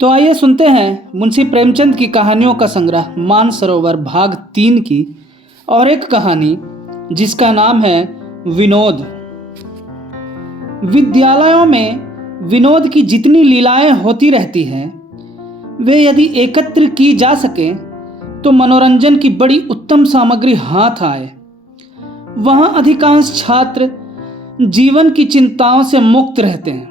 तो आइए सुनते हैं मुंशी प्रेमचंद की कहानियों का संग्रह मानसरोवर भाग 3 की और एक कहानी जिसका नाम है विनोद। विद्यालयों में विनोद की जितनी लीलाएं होती रहती हैं वे यदि एकत्र की जा सके तो मनोरंजन की बड़ी उत्तम सामग्री हाथ आए। वहाँ अधिकांश छात्र जीवन की चिंताओं से मुक्त रहते हैं,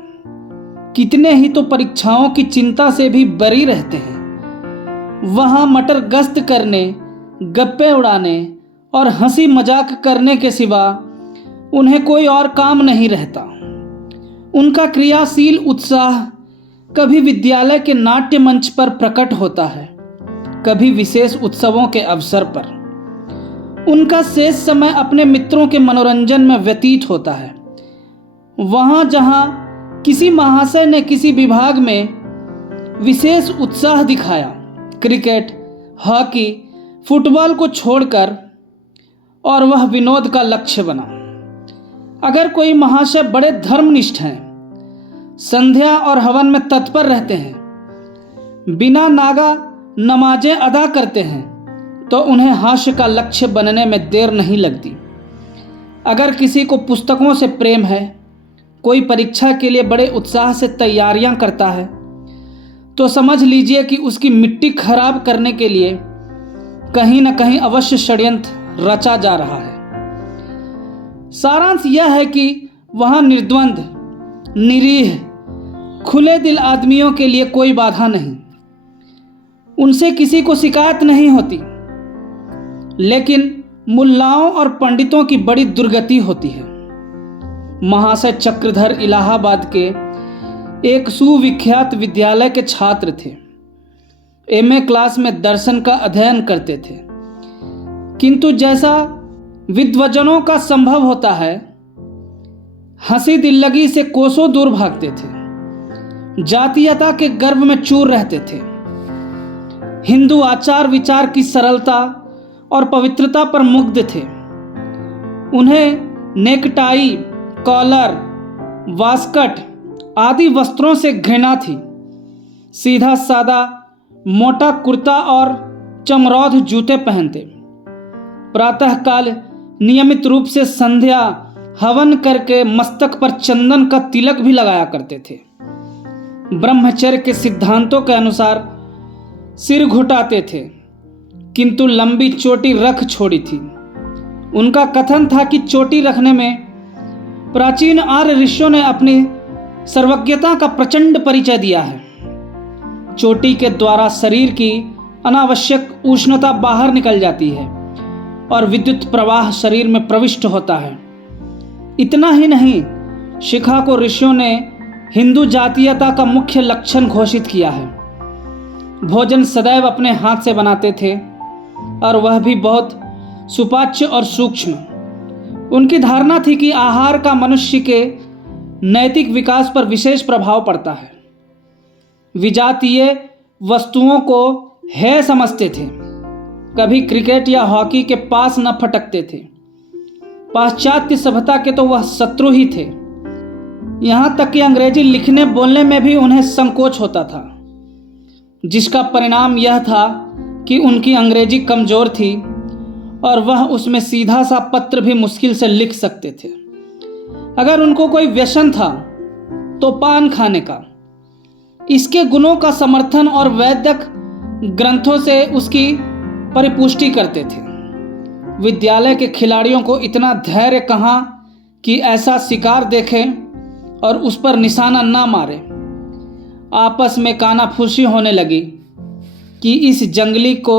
कितने ही तो परीक्षाओं की चिंता से भी बरी रहते हैं। वहाँ मटर गश्त करने, गप्पे उड़ाने और हंसी मजाक करने के सिवा उन्हें कोई और काम नहीं रहता। उनका क्रियाशील उत्साह कभी विद्यालय के नाट्य मंच पर प्रकट होता है, कभी विशेष उत्सवों के अवसर पर। उनका शेष समय अपने मित्रों के मनोरंजन में व्यतीत होता है। वहाँ जहाँ किसी महाशय ने किसी विभाग में विशेष उत्साह दिखाया, क्रिकेट, हॉकी, फुटबॉल को छोड़कर, और वह विनोद का लक्ष्य बना। अगर कोई महाशय बड़े धर्मनिष्ठ हैं, संध्या और हवन में तत्पर रहते हैं, बिना नागा नमाजें अदा करते हैं, तो उन्हें हास्य का लक्ष्य बनने में देर नहीं लगती। अगर किसी को पुस्तकों से प्रेम है, कोई परीक्षा के लिए बड़े उत्साह से तैयारियां करता है, तो समझ लीजिए कि उसकी मिट्टी खराब करने के लिए कहीं न कहीं अवश्य षड्यंत्र रचा जा रहा है। सारांश यह है कि वहाँ निर्द्वंद, निरीह, खुले दिल आदमियों के लिए कोई बाधा नहीं। उनसे किसी को शिकायत नहीं होती, लेकिन मुल्लाओं और पंडितों की बड़ी दुर्गति होती है। महाशय चक्रधर इलाहाबाद के एक सुविख्यात विद्यालय के छात्र थे। एमए क्लास में दर्शन का अध्ययन करते थे, किंतु जैसा विद्वजनों का संभव होता है, हंसी दिल्लगी से कोसों दूर भागते थे, जातीयता के गर्व में चूर रहते थे, हिंदू आचार विचार की सरलता और पवित्रता पर मुग्ध थे। उन्हें नेकटाई, कॉलर, वास्कट आदि वस्त्रों से घृणा थी। सीधा सादा मोटा कुर्ता और चमरौध जूते पहनते, प्रातःकाल नियमित रूप से संध्या हवन करके मस्तक पर चंदन का तिलक भी लगाया करते थे। ब्रह्मचर्य के सिद्धांतों के अनुसार सिर घुटाते थे, किंतु लंबी चोटी रख छोड़ी थी। उनका कथन था कि चोटी रखने में प्राचीन आर्य ऋषियों ने अपनी सर्वज्ञता का प्रचंड परिचय दिया है। चोटी के द्वारा शरीर की अनावश्यक उष्णता बाहर निकल जाती है और विद्युत प्रवाह शरीर में प्रविष्ट होता है। इतना ही नहीं, शिखा को ऋषियों ने हिंदू जातीयता का मुख्य लक्षण घोषित किया है। भोजन सदैव अपने हाथ से बनाते थे, और वह भी बहुत सुपाच्य और सूक्ष्म। उनकी धारणा थी कि आहार का मनुष्य के नैतिक विकास पर विशेष प्रभाव पड़ता है। विजातीय वस्तुओं को है समझते थे, कभी क्रिकेट या हॉकी के पास न फटकते थे। पाश्चात्य सभ्यता के तो वह शत्रु ही थे। यहाँ तक कि अंग्रेजी लिखने बोलने में भी उन्हें संकोच होता था, जिसका परिणाम यह था कि उनकी अंग्रेजी कमजोर थी और वह उसमें सीधा सा पत्र भी मुश्किल से लिख सकते थे। अगर उनको कोई व्यसन था तो पान खाने का। इसके गुणों का समर्थन और वैदिक ग्रंथों से उसकी परिपुष्टि करते थे। विद्यालय के खिलाड़ियों को इतना धैर्य कहाँ कि ऐसा शिकार देखें और उस पर निशाना ना मारे। आपस में कानाफूसी होने लगी कि इस जंगली को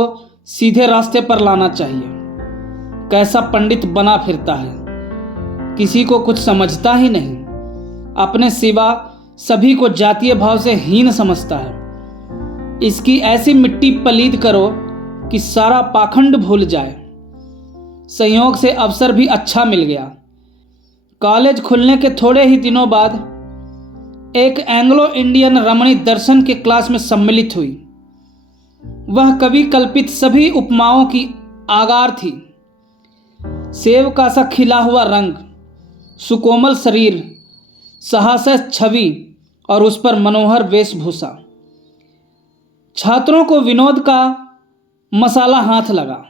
सीधे रास्ते पर लाना चाहिए। कैसा पंडित बना फिरता है, किसी को कुछ समझता ही नहीं, अपने सिवा सभी को जातीय भाव से हीन समझता है। इसकी ऐसी मिट्टी पलीद करो कि सारा पाखंड भूल जाए। संयोग से अवसर भी अच्छा मिल गया। कॉलेज खुलने के थोड़े ही दिनों बाद एक एंग्लो इंडियन रमणी दर्शन के क्लास में सम्मिलित हुई। वह कवि कल्पित सभी उपमाओं की आगार थी। सेव का सा खिला हुआ रंग, सुकोमल शरीर, साहस छवि और उस पर मनोहर वेशभूषा। छात्रों को विनोद का मसाला हाथ लगा।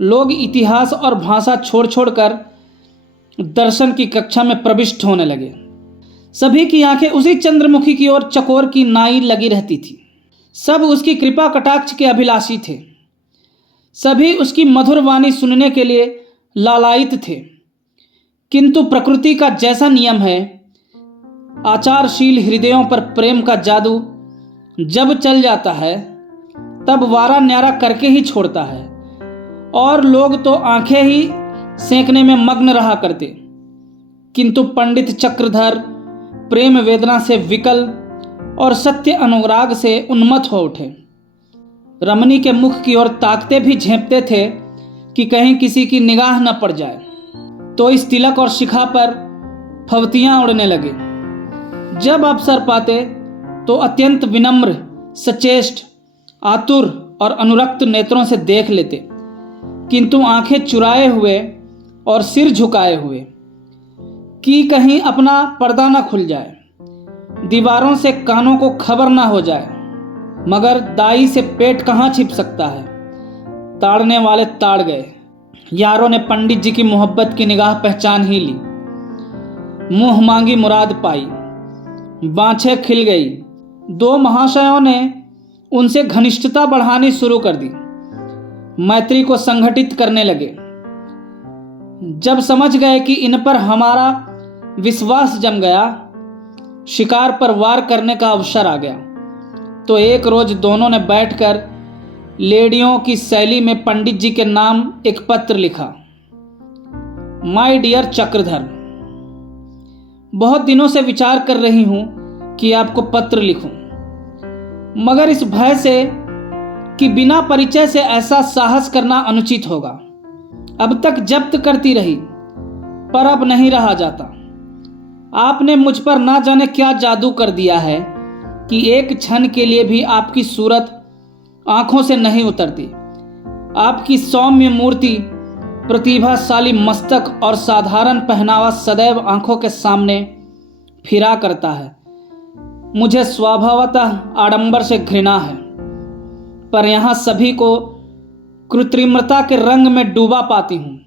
लोग इतिहास और भाषा छोड़ छोड़कर दर्शन की कक्षा में प्रविष्ट होने लगे। सभी की आंखें उसी चंद्रमुखी की ओर चकोर की नाई लगी रहती थी। सब उसकी कृपा कटाक्ष के अभिलाषी थे। सभी उसकी मधुर वाणी सुनने के लिए लालायित थे। किंतु प्रकृति का जैसा नियम है, आचारशील हृदयों पर प्रेम का जादू जब चल जाता है तब वारा न्यारा करके ही छोड़ता है, और लोग तो आंखें ही सेंकने में मग्न रहा करते। किंतु पंडित चक्रधर प्रेम वेदना से विकल और सत्य अनुराग से उन्मत्त हो उठे। रमणी के मुख की ओर ताकते भी झेंपते थे कि कहीं किसी की निगाह न पड़ जाए। तो इस तिलक और शिखा पर फवतियां उड़ने लगे। जब अवसर पाते तो अत्यंत विनम्र, सचेष्ट, आतुर और अनुरक्त नेत्रों से देख लेते, किंतु आंखें चुराए हुए और सिर झुकाए हुए कि कहीं अपना पर्दा न खुल जाए, दीवारों से कानों को खबर ना हो जाए। मगर दाई से पेट कहाँ छिप सकता है। ताड़ने वाले ताड़ गए। यारों ने पंडित जी की मोहब्बत की निगाह पहचान ही ली। मुंह मांगी मुराद पाई, बाँछें खिल गई। दो महाशयों ने उनसे घनिष्ठता बढ़ानी शुरू कर दी। मैत्री को संगठित करने लगे। जब समझ गए कि इन पर हमारा विश्वास जम गया, शिकार पर वार करने का अवसर आ गया, तो एक रोज दोनों ने बैठकर लेडियों की शैली में पंडित जी के नाम एक पत्र लिखा। माय डियर चक्रधर, बहुत दिनों से विचार कर रही हूं कि आपको पत्र लिखूं, मगर इस भय से कि बिना परिचय से ऐसा साहस करना अनुचित होगा। अब तक जब्त करती रही, पर अब नहीं रहा जाता। आपने मुझ पर ना जाने क्या जादू कर दिया है कि एक क्षण के लिए भी आपकी सूरत आंखों से नहीं उतरती। आपकी सौम्य मूर्ति, प्रतिभाशाली मस्तक और साधारण पहनावा सदैव आंखों के सामने फिरा करता है। मुझे स्वभावतः आडंबर से घृणा है, पर यहाँ सभी को कृत्रिमता के रंग में डूबा पाती हूँ,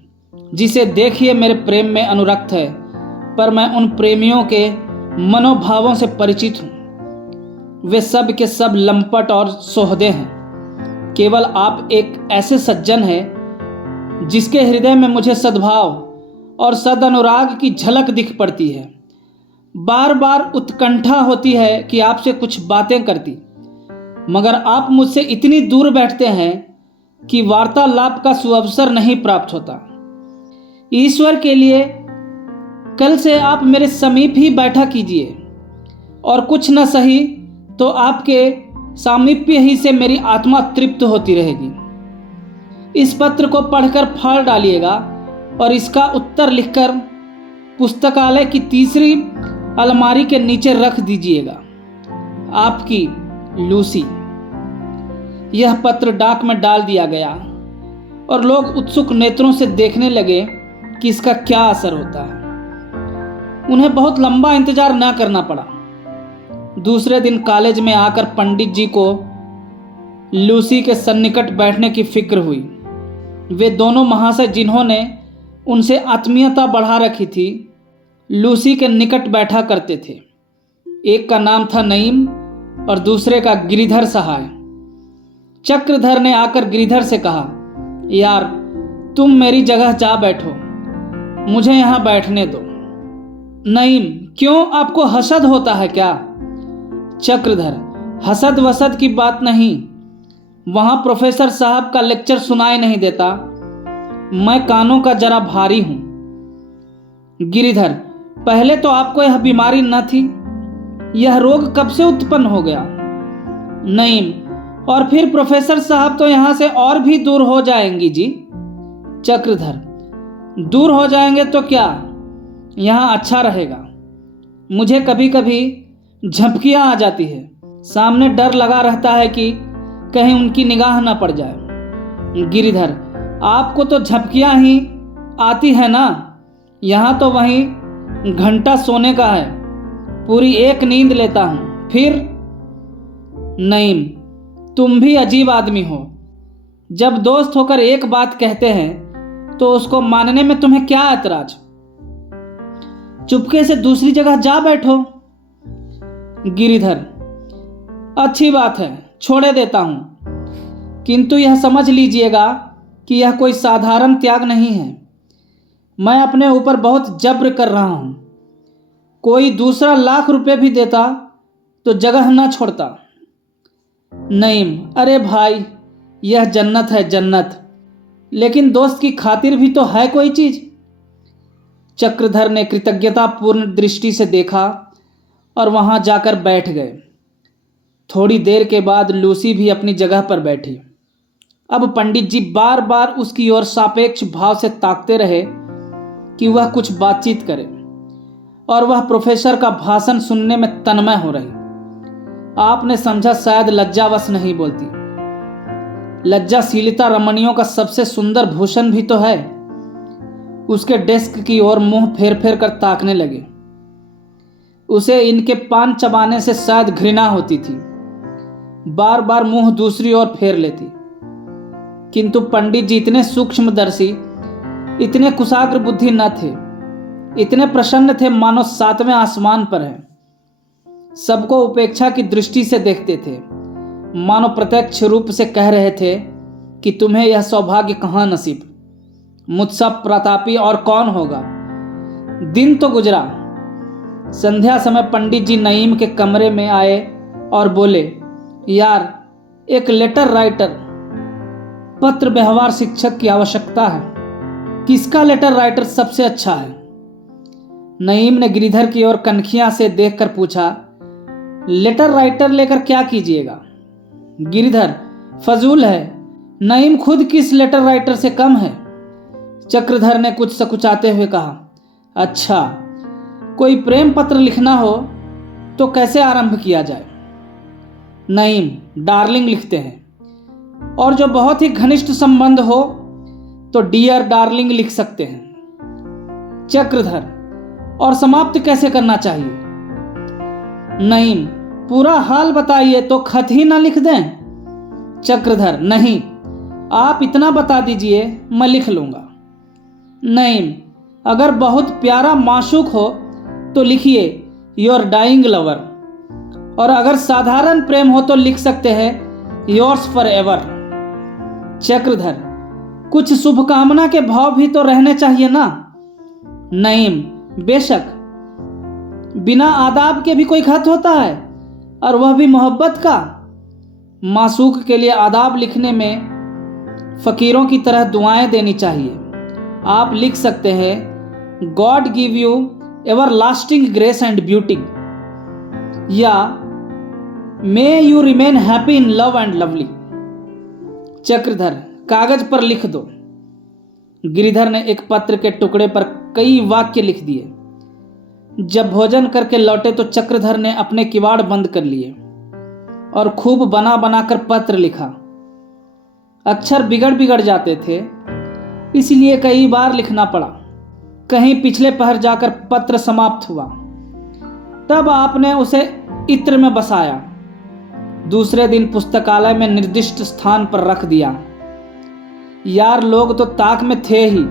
जिसे देखिए मेरे प्रेम में अनुरक्त है, पर मैं उन प्रेमियों के मनोभावों से परिचित हूँ। वे सब के सब लंपट और सोहदे हैं। केवल आप एक ऐसे सज्जन हैं जिसके हृदय में मुझे सद्भाव और सदनुराग की झलक दिख पड़ती है। बार बार उत्कंठा होती है कि आपसे कुछ बातें करती, मगर आप मुझसे इतनी दूर बैठते हैं कि वार्तालाप का सुअवसर नहीं प्राप्त होता। ईश्वर के लिए कल से आप मेरे समीप ही बैठा कीजिए, और कुछ न सही तो आपके सामीप्य ही से मेरी आत्मा तृप्त होती रहेगी। इस पत्र को पढ़कर फाड़ डालिएगा और इसका उत्तर लिखकर पुस्तकालय की तीसरी अलमारी के नीचे रख दीजिएगा। आपकी लूसी। यह पत्र डाक में डाल दिया गया और लोग उत्सुक नेत्रों से देखने लगे कि इसका क्या असर होता है। उन्हें बहुत लंबा इंतजार न करना पड़ा। दूसरे दिन कॉलेज में आकर पंडित जी को लूसी के सन्निकट बैठने की फिक्र हुई। वे दोनों महाशय जिन्होंने उनसे आत्मीयता बढ़ा रखी थी, लूसी के निकट बैठा करते थे। एक का नाम था नईम और दूसरे का गिरिधर सहाय। चक्रधर ने आकर गिरिधर से कहा, यार तुम मेरी जगह जा बैठो, मुझे यहाँ बैठने दो। नईम, क्यों, आपको हसद होता है क्या? चक्रधर, हसद वसद की बात नहीं, वहां प्रोफेसर साहब का लेक्चर सुनाई नहीं देता, मैं कानों का जरा भारी हूं। गिरिधर, पहले तो आपको यह बीमारी न थी, यह रोग कब से उत्पन्न हो गया? नईम, और फिर प्रोफेसर साहब तो यहां से और भी दूर हो जाएंगी जी। चक्रधर, दूर हो जाएंगे तो क्या, यहां अच्छा रहेगा। मुझे कभी कभी झपकियां आ जाती है, सामने डर लगा रहता है कि कहीं उनकी निगाह न पड़ जाए। गिरिधर, आपको तो झपकियां ही आती है ना, यहाँ तो वहीं घंटा सोने का है, पूरी एक नींद लेता हूँ। फिर नईम, तुम भी अजीब आदमी हो। जब दोस्त होकर एक बात कहते हैं तो उसको मानने में तुम्हें क्या ऐतराज। चुपके से दूसरी जगह जा बैठो। गिरिधर, अच्छी बात है, छोड़े देता हूं, किंतु यह समझ लीजिएगा कि यह कोई साधारण त्याग नहीं है। मैं अपने ऊपर बहुत जब्र कर रहा हूं। कोई दूसरा लाख रुपए भी देता तो जगह न छोड़ता। नईम, अरे भाई, यह जन्नत है, जन्नत। लेकिन दोस्त की खातिर भी तो है कोई चीज। चक्रधर ने कृतज्ञतापूर्ण दृष्टि से देखा और वहां जाकर बैठ गए। थोड़ी देर के बाद लूसी भी अपनी जगह पर बैठी। अब पंडित जी बार बार उसकी ओर सापेक्ष भाव से ताकते रहे कि वह कुछ बातचीत करे, और वह प्रोफेसर का भाषण सुनने में तन्मय हो रही। आपने समझा शायद लज्जावश नहीं बोलती। लज्जाशीलता रमणियों का सबसे सुंदर भूषण भी तो है। उसके डेस्क की ओर मुंह फेर फेर कर ताकने लगे। उसे इनके पान चबाने से शायद घृणा होती थी। बार बार मुंह दूसरी ओर फेर लेती। किंतु पंडित जी इतने सूक्ष्मदर्शी, इतने कुशाग्र बुद्धि न थे, इतने प्रसन्न थे मानो सातवें आसमान पर हैं। सबको उपेक्षा की दृष्टि से देखते थे, मानो प्रत्यक्ष रूप से कह रहे थे कि तुम्हें यह सौभाग्य कहाँ नसीब, मुझसा प्रतापी और कौन होगा। दिन तो गुजरा। संध्या समय पंडित जी नईम के कमरे में आए और बोले, यार, एक लेटर राइटर, पत्र व्यवहार शिक्षक की आवश्यकता है। किसका लेटर राइटर सबसे अच्छा है? नईम ने गिरिधर की ओर कनखियां से देखकर पूछा, लेटर राइटर लेकर क्या कीजिएगा? गिरिधर, फजूल है। नईम खुद किस लेटर राइटर से कम है? चक्रधर ने कुछ सकुचाते हुए कहा, अच्छा, कोई प्रेम पत्र लिखना हो तो कैसे आरंभ किया जाए? नईम, डार्लिंग लिखते हैं, और जो बहुत ही घनिष्ठ संबंध हो तो डियर डार्लिंग लिख सकते हैं। चक्रधर, और समाप्त कैसे करना चाहिए? नईम, पूरा हाल बताइए तो खत ही ना लिख दें। चक्रधर, नहीं, आप इतना बता दीजिए, मैं लिख लूंगा। नईम, अगर बहुत प्यारा माशूक हो तो लिखिए योर डाइंग लवर, और अगर साधारण प्रेम हो तो लिख सकते हैं योर्स फॉर एवर। चक्रधर, कुछ शुभकामना के भाव भी तो रहने चाहिए ना? नईम, बेशक। बिना आदाब के भी कोई खत होता है, और वह भी मोहब्बत का। मासूक के लिए आदाब लिखने में फकीरों की तरह दुआएं देनी चाहिए। आप लिख सकते हैं God give you ever lasting grace and beauty, या may you remain happy in love and lovely. Chakradhar, कागज पर लिख दो। गिरिधर ने एक पत्र के टुकड़े पर कई वाक्य लिख दिए। जब भोजन करके लौटे तो चक्रधर ने अपने किवाड़ बंद कर लिए और खूब बना बनाकर पत्र लिखा। अक्षर बिगड़ बिगड़ जाते थे, इसलिए कई बार लिखना पड़ा। कहीं पिछले पहर जाकर पत्र समाप्त हुआ, तब आपने उसे इत्र में बसाया। दूसरे दिन पुस्तकालय में निर्दिष्ट स्थान पर रख दिया। यार लोग तो ताक में थे ही।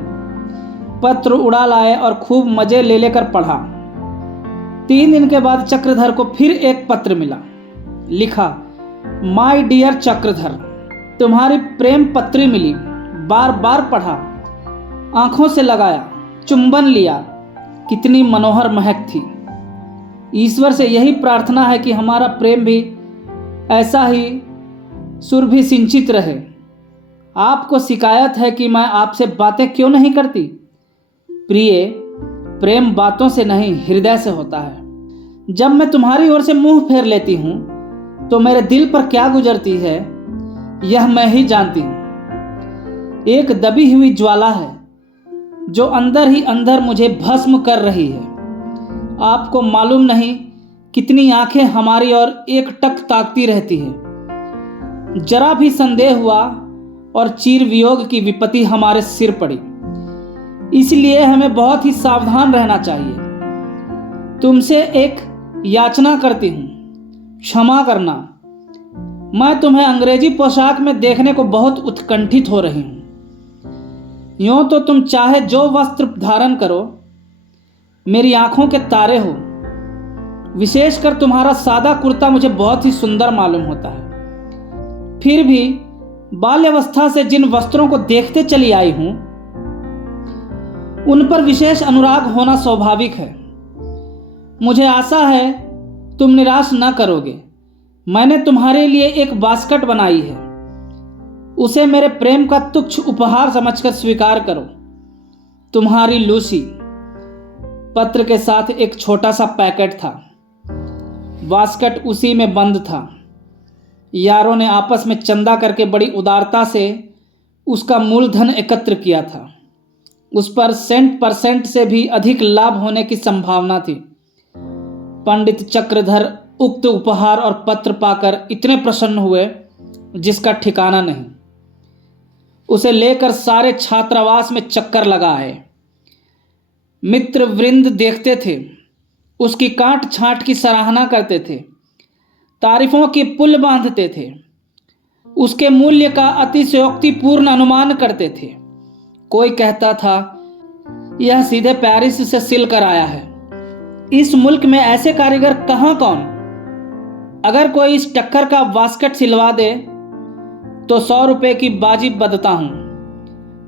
पत्र उड़ा लाए और खूब मजे ले लेकर पढ़ा। 3 दिन के बाद चक्रधर को फिर एक पत्र मिला। लिखा, माय डियर चक्रधर, तुम्हारी प्रेम पत्री मिली। बार बार पढ़ा, आंखों से लगाया, चुंबन लिया। कितनी मनोहर महक थी। ईश्वर से यही प्रार्थना है कि हमारा प्रेम भी ऐसा ही सुरभि सिंचित रहे। आपको शिकायत है कि मैं आपसे बातें क्यों नहीं करती? प्रिय, प्रेम बातों से नहीं, हृदय से होता है। जब मैं तुम्हारी ओर से मुंह फेर लेती हूं तो मेरे दिल पर क्या गुजरती है यह मैं ही जानती हूं। एक दबी हुई ज्वाला है जो अंदर ही अंदर मुझे भस्म कर रही है। आपको मालूम नहीं कितनी आंखें हमारी ओर एकटक ताकती रहती है। जरा भी संदेह हुआ और चीर वियोग की विपत्ति हमारे सिर पड़ी। इसलिए हमें बहुत ही सावधान रहना चाहिए। तुमसे एक याचना करती हूं, क्षमा करना। मैं तुम्हें अंग्रेजी पोशाक में देखने को बहुत उत्कंठित हो रही हूं। यूं तो तुम चाहे जो वस्त्र धारण करो, मेरी आंखों के तारे हो। विशेषकर तुम्हारा सादा कुर्ता मुझे बहुत ही सुंदर मालूम होता है। फिर भी बाल्यावस्था से जिन वस्त्रों को देखते चली आई हूं, उन पर विशेष अनुराग होना स्वाभाविक है। मुझे आशा है तुम निराश न करोगे। मैंने तुम्हारे लिए एक बास्केट बनाई है, उसे मेरे प्रेम का तुच्छ उपहार समझकर स्वीकार करो। तुम्हारी लूसी। पत्र के साथ एक छोटा सा पैकेट था। बास्केट उसी में बंद था। यारों ने आपस में चंदा करके बड़ी उदारता से उसका मूलधन एकत्र किया था। उस पर % से भी अधिक लाभ होने की संभावना थी। पंडित चक्रधर उक्त उपहार और पत्र पाकर इतने प्रसन्न हुए जिसका ठिकाना नहीं। उसे लेकर सारे छात्रावास में चक्कर लगाए। मित्र वृंद देखते थे, उसकी काट छांट की सराहना करते थे, तारीफों की पुल बांधते थे, उसके मूल्य का अतिशयोक्तिपूर्ण अनुमान करते थे। कोई कहता था यह सीधे पेरिस से सिल कर आया है। इस मुल्क में ऐसे कारीगर कहाँ कौन। अगर कोई इस टक्कर का बास्केट सिलवा दे तो 100 रुपये की बाजी बदता हूं।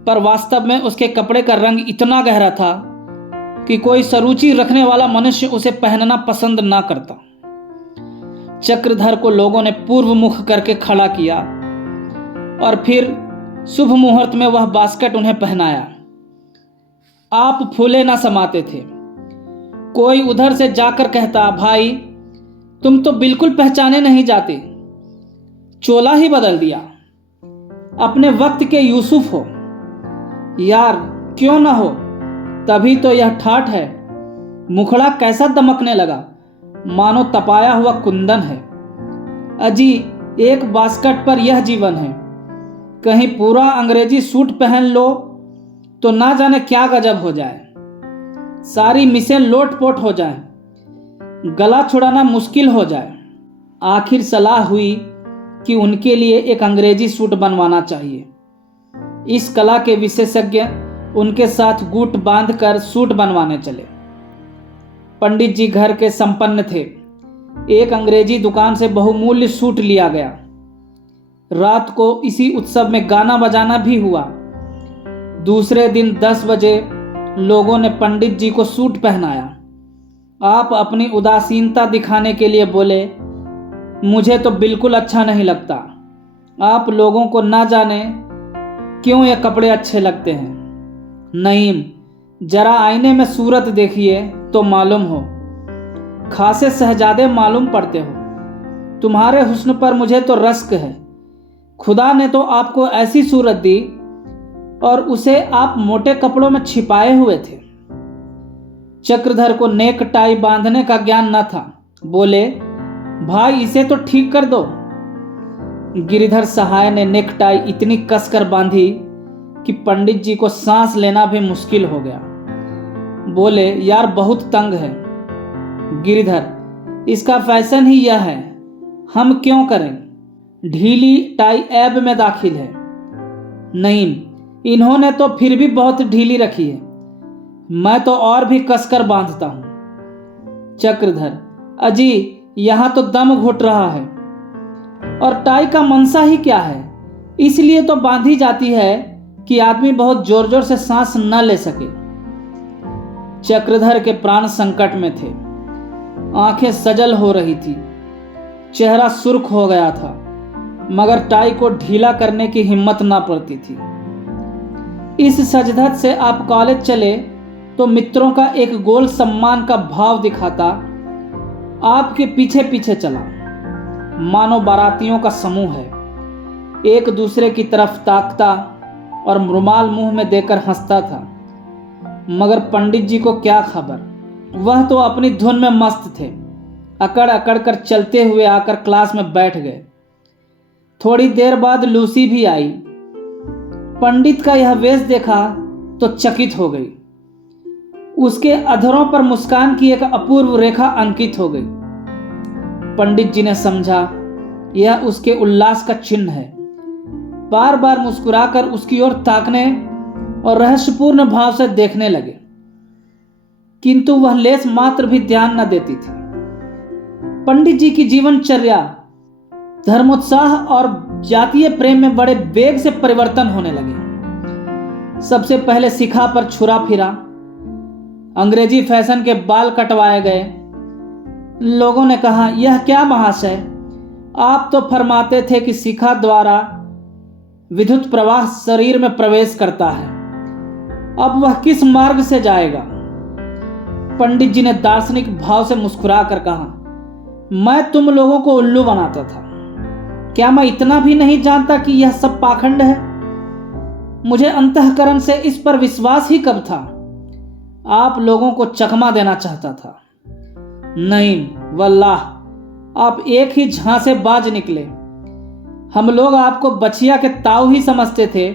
पर वास्तव में उसके कपड़े का रंग इतना गहरा था कि कोई सरुचि रखने वाला मनुष्य उसे पहनना पसंद ना करता। चक्रधर को लोगों ने पूर्व मुख करके खड़ा किया और फिर शुभ मुहूर्त में वह बास्केट उन्हें पहनाया। आप फूले ना समाते थे। कोई उधर से जाकर कहता, भाई तुम तो बिल्कुल पहचाने नहीं जाते, चोला ही बदल दिया, अपने वक्त के यूसुफ हो। यार क्यों ना हो, तभी तो यह ठाठ है। मुखड़ा कैसा दमकने लगा, मानो तपाया हुआ कुंदन है। अजी एक बास्केट पर यह जीवन है। कहीं पूरा अंग्रेजी सूट पहन लो तो ना जाने क्या गजब हो जाए। सारी मिसें लोटपोट हो जाए, गला छुड़ाना मुश्किल हो जाए। आखिर सलाह हुई कि उनके लिए एक अंग्रेजी सूट बनवाना चाहिए। इस कला के विशेषज्ञ उनके साथ गुट बांधकर सूट बनवाने चले। पंडित जी घर के संपन्न थे। एक अंग्रेजी दुकान से बहुमूल्य सूट लिया गया। रात को इसी उत्सव में गाना बजाना भी हुआ। दूसरे दिन 10 बजे लोगों ने पंडित जी को सूट पहनाया। आप अपनी उदासीनता दिखाने के लिए बोले, मुझे तो बिल्कुल अच्छा नहीं लगता। आप लोगों को ना जाने क्यों ये कपड़े अच्छे लगते हैं। नईम, जरा आईने में सूरत देखिए तो मालूम हो। खासे शहजादे मालूम पड़ते हो। तुम्हारे हुस्न पर मुझे तो रश्क है। खुदा ने तो आपको ऐसी सूरत दी और उसे आप मोटे कपड़ों में छिपाए हुए थे। चक्रधर को नेक टाई बांधने का ज्ञान न था। बोले, भाई इसे तो ठीक कर दो। गिरिधर सहाय ने नेक टाई इतनी कसकर बांधी कि पंडित जी को सांस लेना भी मुश्किल हो गया। बोले, यार बहुत तंग है। गिरिधर, इसका फैशन ही यह है, हम क्यों करें। ढीली टाई ऐब में दाखिल है। नहीं, इन्होंने तो फिर भी बहुत ढीली रखी है। मैं तो और भी कसकर बांधता हूं। चक्रधर, अजी यहां तो दम घुट रहा है। और टाई का मनसा ही क्या है, इसलिए तो बांधी जाती है कि आदमी बहुत जोर जोर से सांस न ले सके। चक्रधर के प्राण संकट में थे। आंखें सजल हो रही थी, चेहरा सुर्ख हो गया था, मगर टाई को ढीला करने की हिम्मत ना पड़ती थी। इस सजधज से आप कॉलेज चले तो मित्रों का एक गोल सम्मान का भाव दिखाता आपके पीछे पीछे चला, मानो बारातियों का समूह है। एक दूसरे की तरफ ताकता और रुमाल मुंह में देकर हंसता था। मगर पंडित जी को क्या खबर, वह तो अपनी धुन में मस्त थे। अकड़ अकड़ कर चलते हुए आकर क्लास में बैठ गए। थोड़ी देर बाद लूसी भी आई। पंडित का यह वेश देखा तो चकित हो गई। उसके अधरों पर मुस्कान की एक अपूर्व रेखा अंकित हो गई। पंडित जी ने समझा यह उसके उल्लास का चिन्ह है। बार बार मुस्कुराकर उसकी ओर ताकने और रहस्यपूर्ण भाव से देखने लगे, किंतु वह लेस मात्र भी ध्यान न देती थी। पंडित जी की जीवनचर्या धर्मोत्साह और जातीय प्रेम में बड़े वेग से परिवर्तन होने लगे। सबसे पहले शिखा पर छुरा फिरा, अंग्रेजी फैशन के बाल कटवाए गए। लोगों ने कहा, यह क्या महाशय, आप तो फरमाते थे कि शिखा द्वारा विद्युत प्रवाह शरीर में प्रवेश करता है, अब वह किस मार्ग से जाएगा? पंडित जी ने दार्शनिक भाव से मुस्कुराकर कहा, मैं तुम लोगों को उल्लू बनाता था, क्या मैं इतना भी नहीं जानता कि यह सब पाखंड है? मुझे अंतःकरण से इस पर विश्वास ही कब था। आप लोगों को चकमा देना चाहता था। नहीं वल्लाह, आप एक ही झांसे बाज निकले। हम लोग आपको बछिया के ताऊ ही समझते थे,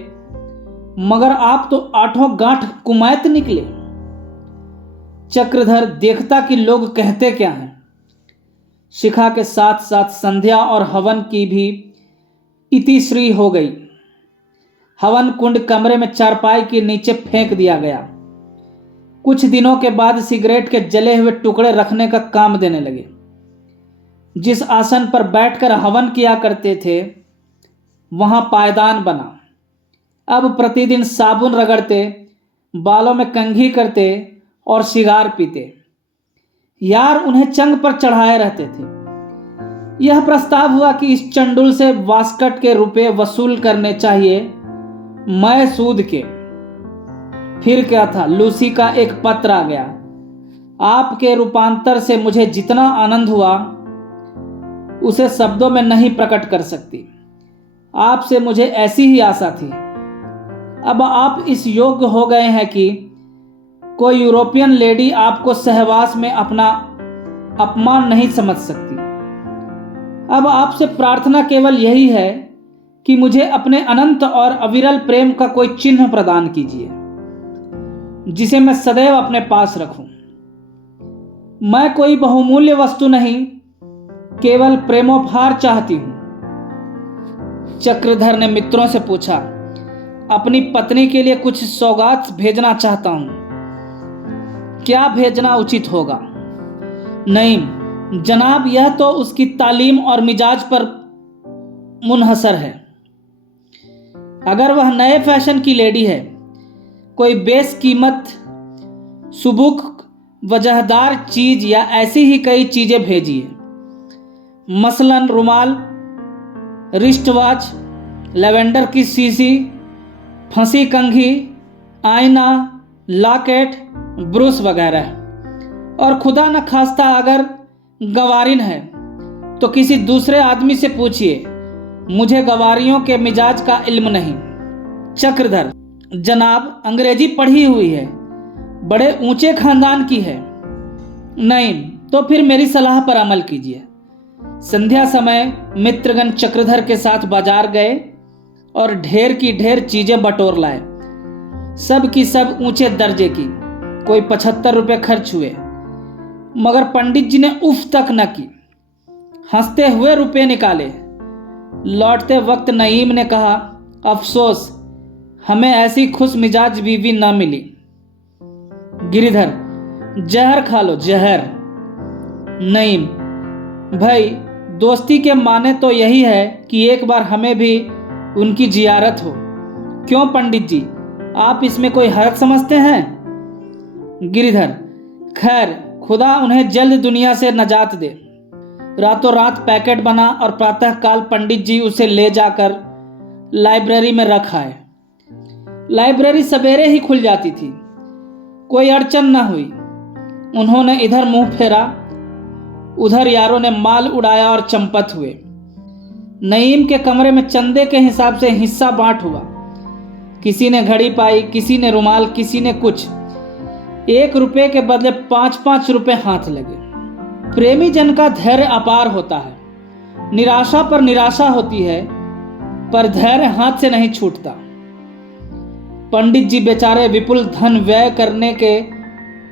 मगर आप तो आठों गांठ कुमैत निकले। चक्रधर देखता कि लोग कहते क्या हैं। शिखा के साथ साथ संध्या और हवन की भी इतिश्री हो गई। हवन कुंड कमरे में चारपाई के नीचे फेंक दिया गया। कुछ दिनों के बाद सिगरेट के जले हुए टुकड़े रखने का काम देने लगे। जिस आसन पर बैठकर हवन किया करते थे वहां पायदान बना। अब प्रतिदिन साबुन रगड़ते, बालों में कंघी करते और सिगार पीते। यार उन्हें चंग पर चढ़ाए रहते थे। यह प्रस्ताव हुआ कि इस चंडुल से वास्कट के रुपए वसूल करने चाहिए, मैं सूद के। फिर क्या था, लूसी का एक पत्र आ गया। आपके रूपांतर से मुझे जितना आनंद हुआ उसे शब्दों में नहीं प्रकट कर सकती। आपसे मुझे ऐसी ही आशा थी। अब आप इस योग्य हो गए हैं कि कोई यूरोपियन लेडी आपको सहवास में अपना अपमान नहीं समझ सकती। अब आपसे प्रार्थना केवल यही है कि मुझे अपने अनंत और अविरल प्रेम का कोई चिन्ह प्रदान कीजिए, जिसे मैं सदैव अपने पास रखूं। मैं कोई बहुमूल्य वस्तु नहीं, केवल प्रेमोपहार चाहती हूं। चक्रधर ने मित्रों से पूछा, अपनी पत्नी के लिए कुछ सौगात भेजना चाहता हूं, क्या भेजना उचित होगा? नहीं जनाब, यह तो उसकी तालीम और मिजाज पर मुनहसर है। अगर वह नए फैशन की लेडी है, कोई बेशकीमत सुबुक वजहदार चीज या ऐसी ही कई चीजें भेजिए। मसलन रुमाल, रिस्ट वॉच, लेवेंडर की शीशी, फंसी कंघी, आईना, लॉकेट, ब्रूस वगैरह। और खुदा न खास्ता अगर गवारिन है तो किसी दूसरे आदमी से पूछिए, मुझे गवारियों के मिजाज का इल्म नहीं। चक्रधर, जनाब अंग्रेजी पढ़ी हुई है, बड़े ऊंचे खानदान की है। नहीं तो फिर मेरी सलाह पर अमल कीजिए। संध्या समय मित्रगण चक्रधर के साथ बाजार गए और ढेर की ढेर चीजें बटोर लाए। सब की सब ऊंचे दर्जे की। कोई 75 रुपये खर्च हुए, मगर पंडित जी ने उफ तक न की। हंसते हुए रुपये निकाले। लौटते वक्त नईम ने कहा, अफसोस हमें ऐसी खुश मिजाज बीवी न मिली। गिरिधर, जहर खा लो जहर। नईम, भाई दोस्ती के माने तो यही है कि एक बार हमें भी उनकी जियारत हो। क्यों पंडित जी, आप इसमें कोई हर्ज समझते हैं? गिरिधर, खैर खुदा उन्हें जल्द दुनिया से नजात दे। रातों रात पैकेट बना और प्रातःकाल पंडित जी उसे ले जाकर लाइब्रेरी में रख आए। लाइब्रेरी सवेरे ही खुल जाती थी, कोई अड़चन न हुई। उन्होंने इधर मुंह फेरा, उधर यारों ने माल उड़ाया और चंपत हुए। नईम के कमरे में चंदे के हिसाब से हिस्सा बांट हुआ। किसी ने घड़ी पाई, किसी ने रुमाल, किसी ने कुछ। 1 रुपये के बदले 5-5 रुपये हाथ लगे। प्रेमी जन का धैर्य अपार होता है। निराशा पर निराशा होती है, पर धैर्य हाथ से नहीं छूटता। पंडित जी बेचारे विपुल धन व्यय करने के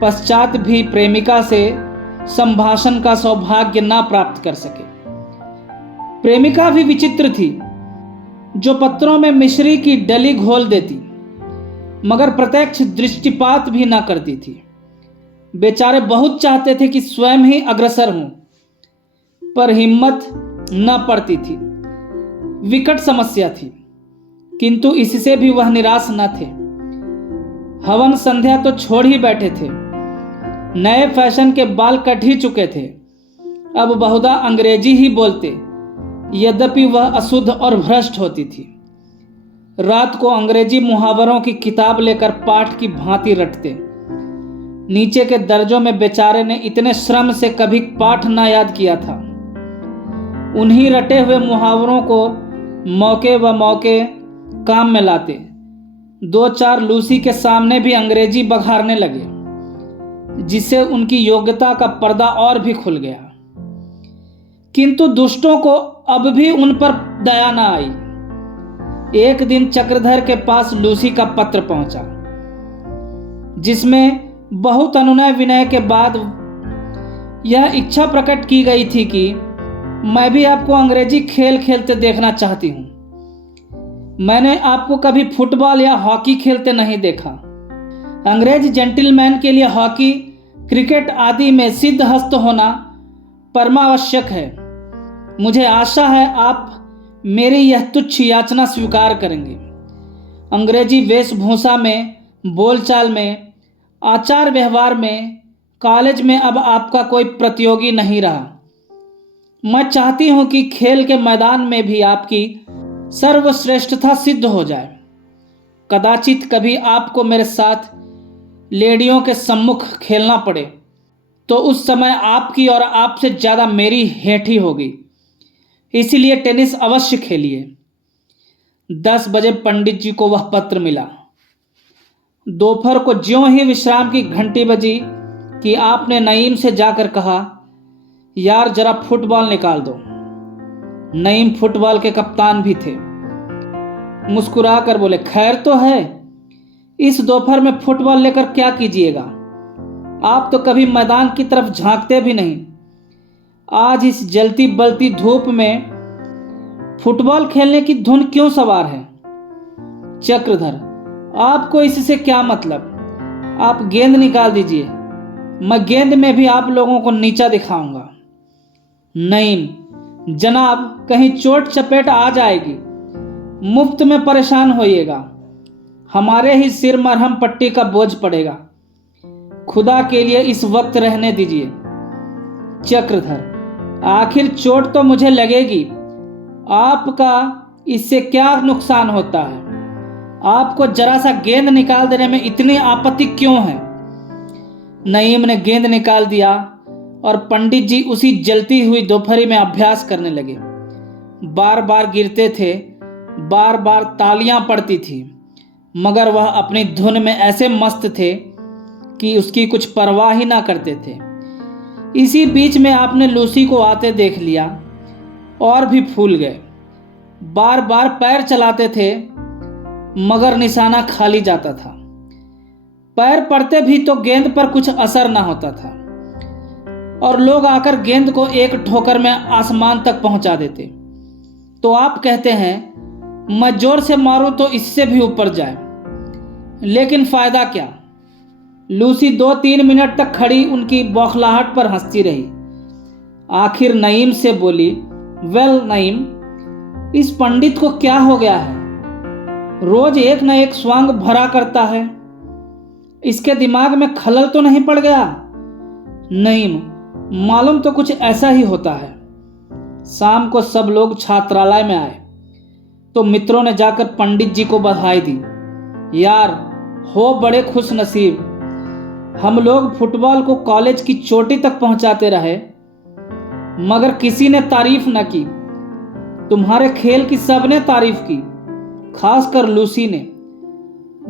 पश्चात भी प्रेमिका से संभाषण का सौभाग्य ना प्राप्त कर सके। प्रेमिका भी विचित्र थी, जो पत्रों में मिश्री की डली घोल देती मगर प्रत्यक्ष दृष्टिपात भी ना करती थी। बेचारे बहुत चाहते थे कि स्वयं ही अग्रसर हों, पर हिम्मत न पड़ती थी। विकट समस्या थी, किंतु इससे भी वह निराश न थे। हवन संध्या तो छोड़ ही बैठे थे। नए फैशन के बाल कट ही चुके थे। अब बहुधा अंग्रेजी ही बोलते, यद्यपि वह अशुद्ध और भ्रष्ट होती थी। रात को अंग्रेजी मुहावरों की किताब लेकर पाठ की भांति रटते। नीचे के दर्जों में बेचारे ने इतने श्रम से कभी पाठ ना याद किया था। उन्हीं रटे हुए मुहावरों को मौके व मौके काम में लाते। दो चार लूसी के सामने भी अंग्रेजी बघारने लगे, जिससे उनकी योग्यता का पर्दा और भी खुल गया। किंतु दुष्टों को अब भी उन पर दया न आई। एक दिन चक्रधर के पास लूसी का पत्र पहुंचा, जिसमें बहुत अनुनय विनय के बाद यह इच्छा प्रकट की गई थी कि मैं भी आपको अंग्रेजी खेल खेलते देखना चाहती हूं। मैंने आपको कभी फुटबॉल या हॉकी खेलते नहीं देखा। अंग्रेज जेंटलमैन के लिए हॉकी, क्रिकेट आदि में सिद्ध हस्त होना परमावश्यक है। मुझे आशा है आप मेरी यह तुच्छ याचना स्वीकार करेंगे। अंग्रेजी वेशभूषा में, बोलचाल में, आचार व्यवहार में कॉलेज में अब आपका कोई प्रतियोगी नहीं रहा। मैं चाहती हूं कि खेल के मैदान में भी आपकी सर्वश्रेष्ठता सिद्ध हो जाए। कदाचित कभी आपको मेरे साथ लेडियों के सम्मुख खेलना पड़े, तो उस समय आपकी और आपसे ज़्यादा मेरी हेठी होगी। इसलिए टेनिस अवश्य खेलिए। 10 बजे पंडित जी को वह पत्र मिला। दोपहर को ज्यों ही विश्राम की घंटी बजी कि आपने नईम से जाकर कहा, यार जरा फुटबॉल निकाल दो। नईम फुटबॉल के कप्तान भी थे। मुस्कुरा कर बोले, खैर तो है, इस दोपहर में फुटबॉल लेकर क्या कीजिएगा? आप तो कभी मैदान की तरफ झांकते भी नहीं। आज इस जलती बलती धूप में फुटबॉल खेलने की धुन क्यों सवार है? चक्रधर, आपको इससे क्या मतलब? आप गेंद निकाल दीजिए, मैं गेंद में भी आप लोगों को नीचा दिखाऊंगा। नईम, जनाब कहीं चोट चपेट आ जाएगी, मुफ्त में परेशान होइएगा। हमारे ही सिर मरहम पट्टी का बोझ पड़ेगा। खुदा के लिए इस वक्त रहने दीजिए। चक्रधर, आखिर चोट तो मुझे लगेगी, आपका इससे क्या नुकसान होता है? आपको जरा सा गेंद निकाल देने में इतनी आपत्ति क्यों है? नईम ने गेंद निकाल दिया और पंडित जी उसी जलती हुई दोपहरी में अभ्यास करने लगे। बार बार गिरते थे, बार बार तालियां पड़ती थी, मगर वह अपनी धुन में ऐसे मस्त थे कि उसकी कुछ परवाह ही ना करते थे। इसी बीच में आपने लूसी को आते देख लिया और भी फूल गए। बार बार पैर चलाते थे, मगर निशाना खाली जाता था। पैर पड़ते भी तो गेंद पर कुछ असर ना होता था और लोग आकर गेंद को एक ठोकर में आसमान तक पहुंचा देते। तो आप कहते हैं मैं जोर से मारूं तो इससे भी ऊपर जाए, लेकिन फायदा क्या? लूसी 2-3 मिनट तक खड़ी उनकी बौखलाहट पर हंसती रही। आखिर नईम से बोली, वेल नईम, इस पंडित को क्या हो गया है? रोज एक न एक स्वांग भरा करता है। इसके दिमाग में खलल तो नहीं पड़ गया? नईम, मालूम तो कुछ ऐसा ही होता है। शाम को सब लोग छात्रालय में आए तो मित्रों ने जाकर पंडित जी को बधाई दी। यार हो बड़े खुश नसीब, हम लोग फुटबॉल को कॉलेज की चोटी तक पहुंचाते रहे, मगर किसी ने तारीफ न की। तुम्हारे खेल की सबने तारीफ की, खासकर लूसी ने।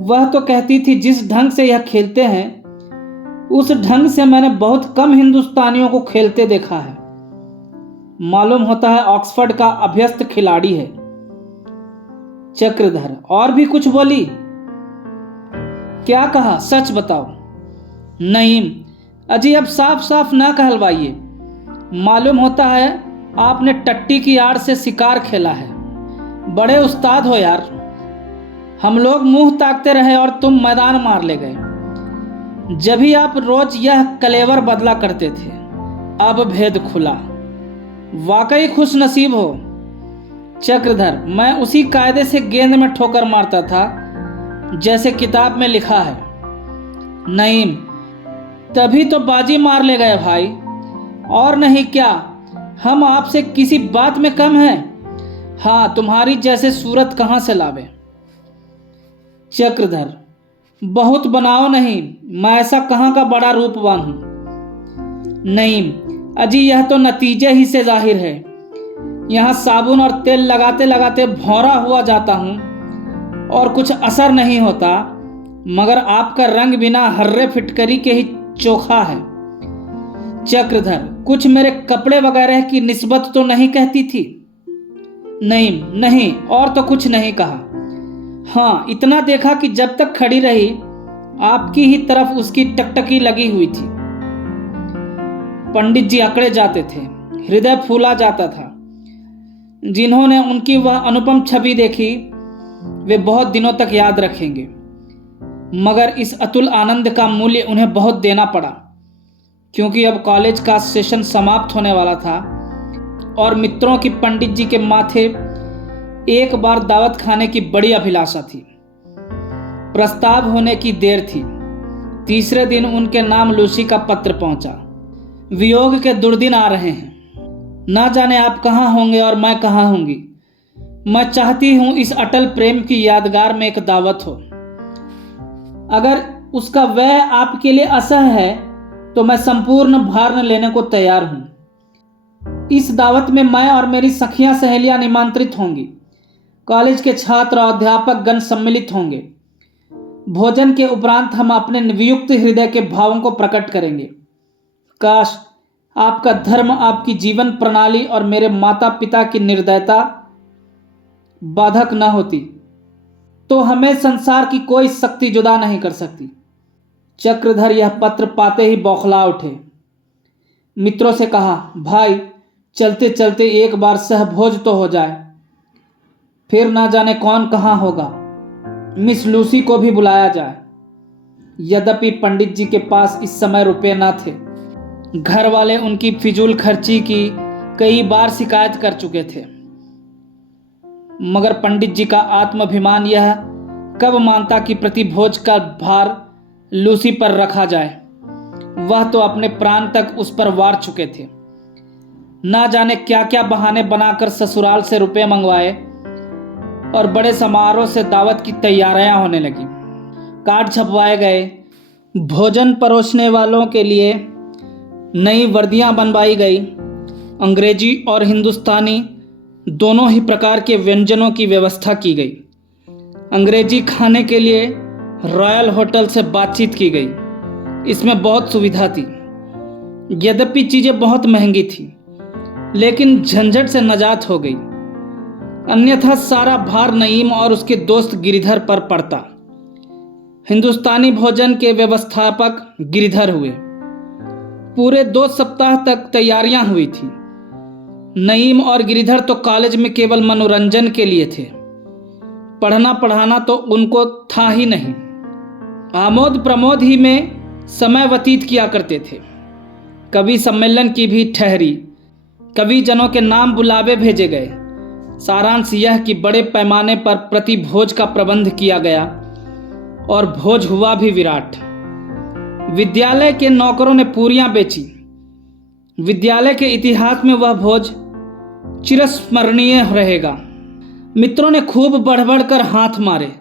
वह तो कहती थी जिस ढंग से यह खेलते हैं, उस ढंग से मैंने बहुत कम हिंदुस्तानियों को खेलते देखा है। मालूम होता है ऑक्सफोर्ड का अभ्यस्त खिलाड़ी है। चक्रधर, और भी कुछ बोली? क्या कहा, सच बताओ। नईम, अजी अब साफ साफ ना कहलवाइए। मालूम होता है आपने टट्टी की आड़ से शिकार खेला है। बड़े उस्ताद हो यार। हम लोग मुंह ताकते रहे और तुम मैदान मार ले गए। जब ही आप रोज यह कलेवर बदला करते थे, अब भेद खुला। वाकई खुश नसीब हो चक्रधर। मैं उसी कायदे से गेंद में ठोकर मारता था जैसे किताब में लिखा है। नईम, तभी तो बाजी मार ले गए भाई, और नहीं क्या। हम आपसे किसी बात में कम हैं? हाँ, तुम्हारी जैसे सूरत कहाँ से लावे। चक्रधर, बहुत बनाओ नहीं, मैं ऐसा कहाँ का बड़ा रूपवान हूं। नईम, अजी यह तो नतीजे ही से जाहिर है। यहाँ साबुन और तेल लगाते लगाते भौरा हुआ जाता हूँ और कुछ असर नहीं होता, मगर आपका रंग बिना हर्रे फिटकरी के ही चोखा है। चक्रधर, कुछ मेरे कपड़े वगैरह की निस्बत तो नहीं कहती थी? नहीं नहीं, और तो कुछ नहीं कहा। हाँ, इतना देखा कि जब तक खड़ी रही आपकी ही तरफ उसकी टकटकी लगी हुई थी। पंडित जी अकड़े जाते थे, हृदय फूला जाता था। जिन्होंने उनकी वह अनुपम छवि देखी वे बहुत दिनों तक याद रखेंगे, मगर इस अतुल आनंद का मूल्य उन्हें बहुत देना पड़ा, क्योंकि अब कॉलेज का सेशन समाप्त होने वाला था और मित्रों की पंडित जी के माथे एक बार दावत खाने की बड़ी अभिलाषा थी। प्रस्ताव होने की देर थी। तीसरे दिन उनके नाम लूसी का पत्र पहुंचा। वियोग के दुर्दिन आ रहे हैं। ना जाने आप कहाँ होंगे और मैं कहाँ होंगी। मैं चाहती हूं इस अटल प्रेम की यादगार में एक दावत हो। अगर उसका व्यय आपके लिए असह है तो मैं संपूर्ण भार लेने को तैयार हूं। इस दावत में मैं और मेरी सखियां सहेलियां निमंत्रित होंगी। कॉलेज के छात्र और अध्यापक गण सम्मिलित होंगे। भोजन के उपरांत हम अपने वियुक्त हृदय के भावों को प्रकट करेंगे। काश आपका धर्म, आपकी जीवन प्रणाली और मेरे माता पिता की निर्दयता बाधक न होती तो हमें संसार की कोई शक्ति जुदा नहीं कर सकती। चक्रधर यह पत्र पाते ही बौखला उठे। मित्रों से कहा, भाई चलते चलते एक बार सहभोज तो हो जाए, फिर ना जाने कौन कहाँ होगा। मिस लूसी को भी बुलाया जाए। यद्यपि पंडित जी के पास इस समय रुपए न थे। घर वाले उनकी फिजूल खर्ची की कई बार शिकायत कर चुके थे, मगर पंडित जी का आत्माभिमान यह कब मानता कि प्रतिभोज का भार लूसी पर रखा जाए। वह तो अपने प्राण तक उस पर वार चुके थे। ना जाने क्या क्या बहाने बनाकर ससुराल से रुपए मंगवाए और बड़े समारोह से दावत की तैयारियां होने लगी। कार्ड छपवाए गए। भोजन परोसने वालों के लिए नई वर्दियां बनवाई गई। अंग्रेजी और हिंदुस्तानी दोनों ही प्रकार के व्यंजनों की व्यवस्था की गई। अंग्रेजी खाने के लिए रॉयल होटल से बातचीत की गई। इसमें बहुत सुविधा थी। यद्यपि चीज़ें बहुत महंगी थी, लेकिन झंझट से नजात हो गई। अन्यथा सारा भार नईम और उसके दोस्त गिरिधर पर पड़ता। हिंदुस्तानी भोजन के व्यवस्थापक गिरिधर हुए। पूरे 2 सप्ताह तक तैयारियां हुई थी। नईम और गिरिधर तो कॉलेज में केवल मनोरंजन के लिए थे। पढ़ना पढ़ाना तो उनको था ही नहीं। आमोद प्रमोद ही में समय व्यतीत किया करते थे। कभी सम्मेलन की भी ठहरी, कवि जनों के नाम बुलावे भेजे गए। सारांश यह कि बड़े पैमाने पर प्रतिभोज का प्रबंध किया गया और भोज हुआ भी विराट। विद्यालय के नौकरों ने पूरियां बेची। विद्यालय के इतिहास में वह भोज चिरस्मरणीय रहेगा। मित्रों ने खूब बढ़ बढ़ कर हाथ मारे।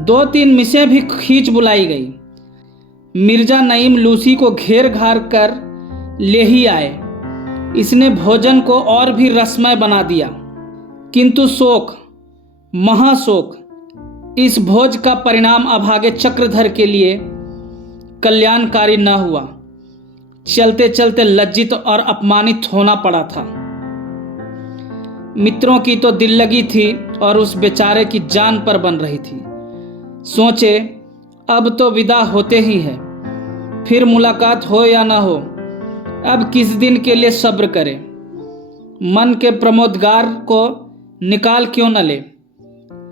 2-3 मिसें भी खींच बुलाई गई। मिर्जा नईम लूसी को घेर घार कर ले ही आए। इसने भोजन को और भी रसमय बना दिया। किंतु शोक, महाशोक, इस भोज का परिणाम अभागे चक्रधर के लिए कल्याणकारी न हुआ। चलते चलते लज्जित और अपमानित होना पड़ा था। मित्रों की तो दिल लगी थी और उस बेचारे की जान पर बन रही थी। सोचे अब तो विदा होते ही है, फिर मुलाकात हो या ना हो, अब किस दिन के लिए सब्र करे। मन के प्रमोदगार को निकाल क्यों न ले,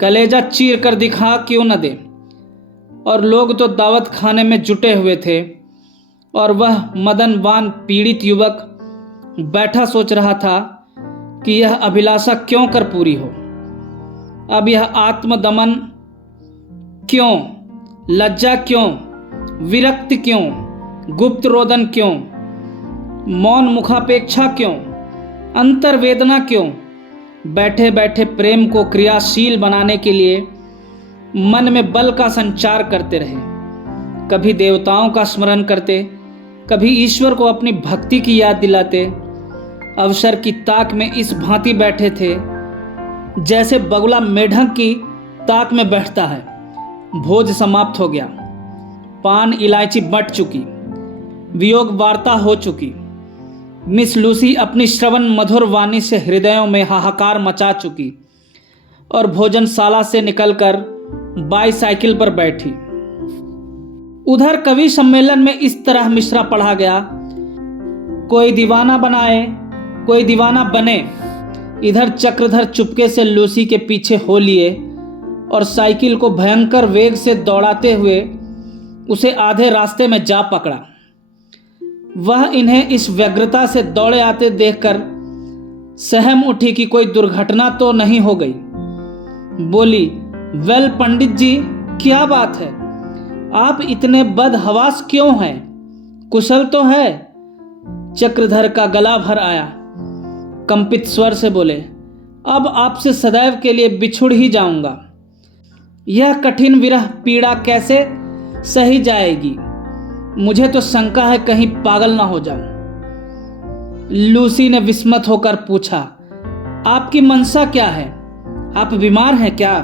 कलेजा चीर कर दिखा क्यों न दे। और लोग तो दावत खाने में जुटे हुए थे और वह मदनवान पीड़ित युवक बैठा सोच रहा था कि यह अभिलाषा क्यों कर पूरी हो। अब यह आत्मदमन क्यों, लज्जा क्यों, विरक्ति क्यों, गुप्त रोदन क्यों, मौन मुखापेक्षा क्यों, अंतर्वेदना क्यों। बैठे बैठे प्रेम को क्रियाशील बनाने के लिए मन में बल का संचार करते रहे। कभी देवताओं का स्मरण करते, कभी ईश्वर को अपनी भक्ति की याद दिलाते। अवसर की ताक में इस भांति बैठे थे जैसे बगुला मेढक की ताक में बैठता है। भोज समाप्त हो गया, पान इलायची बट चुकी, वियोग वार्ता हो चुकी। मिस लूसी अपनी श्रवण मधुर वाणी से हृदयों में हाहाकार मचा चुकी और भोजनशाला से निकलकर बाईसाइकिल पर बैठी। उधर कवि सम्मेलन में इस तरह मिश्रा पढ़ा गया, कोई दीवाना बनाए कोई दीवाना बने। इधर चक्रधर चुपके से लूसी के पीछे हो लिए और साइकिल को भयंकर वेग से दौड़ाते हुए उसे आधे रास्ते में जा पकड़ा। वह इन्हें इस व्यग्रता से दौड़े आते देखकर सहम उठी कि कोई दुर्घटना तो नहीं हो गई। बोली, वेल पंडित जी, क्या बात है, आप इतने बदहवास क्यों हैं? कुशल तो है? चक्रधर का गला भर आया, कंपित स्वर से बोले, अब आपसे सदैव के लिए बिछुड़ ही जाऊंगा। यह कठिन विरह पीड़ा कैसे सही जाएगी? मुझे तो शंका है कहीं पागल ना हो जाऊं। लूसी ने विस्मत होकर पूछा, आपकी मनसा क्या है? आप बीमार हैं क्या?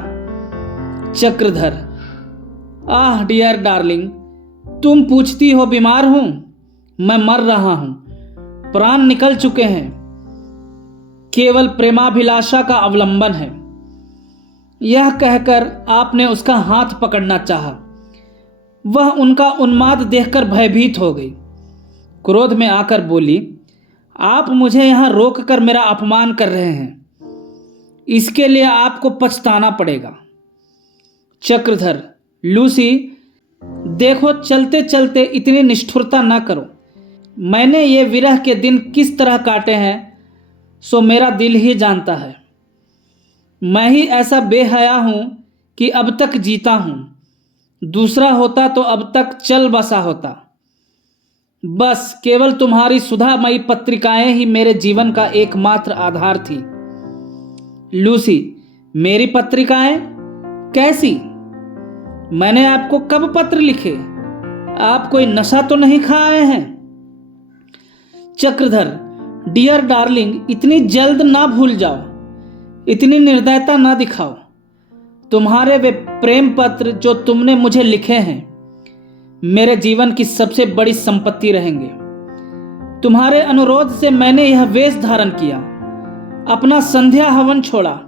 चक्रधर, आह डियर डार्लिंग, तुम पूछती हो बीमार हूं? मैं मर रहा हूं, प्राण निकल चुके हैं। केवल प्रेमाभिलाषा का अवलंबन है। यह कहकर आपने उसका हाथ पकड़ना चाहा। वह उनका उन्माद देखकर भयभीत हो गई। क्रोध में आकर बोली, आप मुझे यहां रोककर मेरा अपमान कर रहे हैं, इसके लिए आपको पछताना पड़ेगा। चक्रधर, लूसी, देखो चलते चलते इतनी निष्ठुरता न करो। मैंने ये विरह के दिन किस तरह काटे हैं सो मेरा दिल ही जानता है। मैं ही ऐसा बेहया हूं कि अब तक जीता हूं। दूसरा होता तो अब तक चल बसा होता। बस केवल तुम्हारी सुधामयी पत्रिकाएं ही मेरे जीवन का एकमात्र आधार थी। लूसी, मेरी पत्रिकाएं? कैसी? मैंने आपको कब पत्र लिखे? आप कोई नशा तो नहीं खाए हैं? चक्रधर, डियर डार्लिंग, इतनी जल्द ना भूल जाओ, इतनी निर्दयता ना दिखाओ। तुम्हारे वे प्रेम पत्र जो तुमने मुझे लिखे हैं मेरे जीवन की सबसे बड़ी संपत्ति रहेंगे। तुम्हारे अनुरोध से मैंने यह वेश धारण किया, अपना संध्या हवन छोड़ा,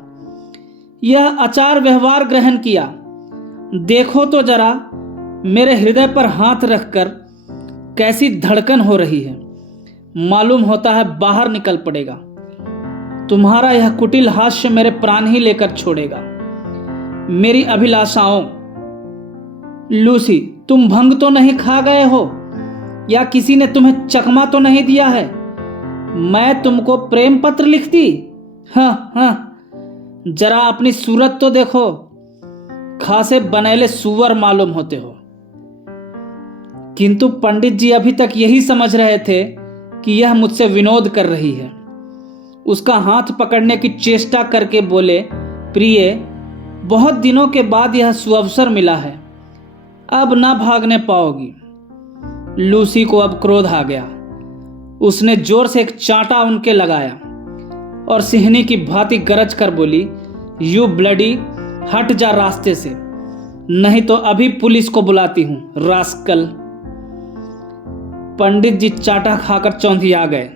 यह आचार व्यवहार ग्रहण किया। देखो तो जरा मेरे हृदय पर हाथ रखकर कैसी धड़कन हो रही है। मालूम होता है बाहर निकल पड़ेगा। तुम्हारा यह कुटिल हास्य मेरे प्राण ही लेकर छोड़ेगा। मेरी अभिलाषाओं। लूसी, तुम भंग तो नहीं खा गए हो या किसी ने तुम्हें चकमा तो नहीं दिया है? मैं तुमको प्रेम पत्र लिखती? हाँ हाँ, जरा अपनी सूरत तो देखो, खासे बनेले सुअर मालूम होते हो। किंतु पंडित जी अभी तक यही समझ रहे थे कि यह मुझसे विनोद कर रही है। उसका हाथ पकड़ने की चेष्टा करके बोले, प्रिय, बहुत दिनों के बाद यह सुअवसर मिला है, अब ना भागने पाओगी। लूसी को अब क्रोध आ गया। उसने जोर से एक चांटा उनके लगाया और सिंहनी की भांति गरज कर बोली, यू ब्लडी, हट जा रास्ते से, नहीं तो अभी पुलिस को बुलाती हूं, रास्कल। पंडित जी चाटा खाकर चौंधिया गए।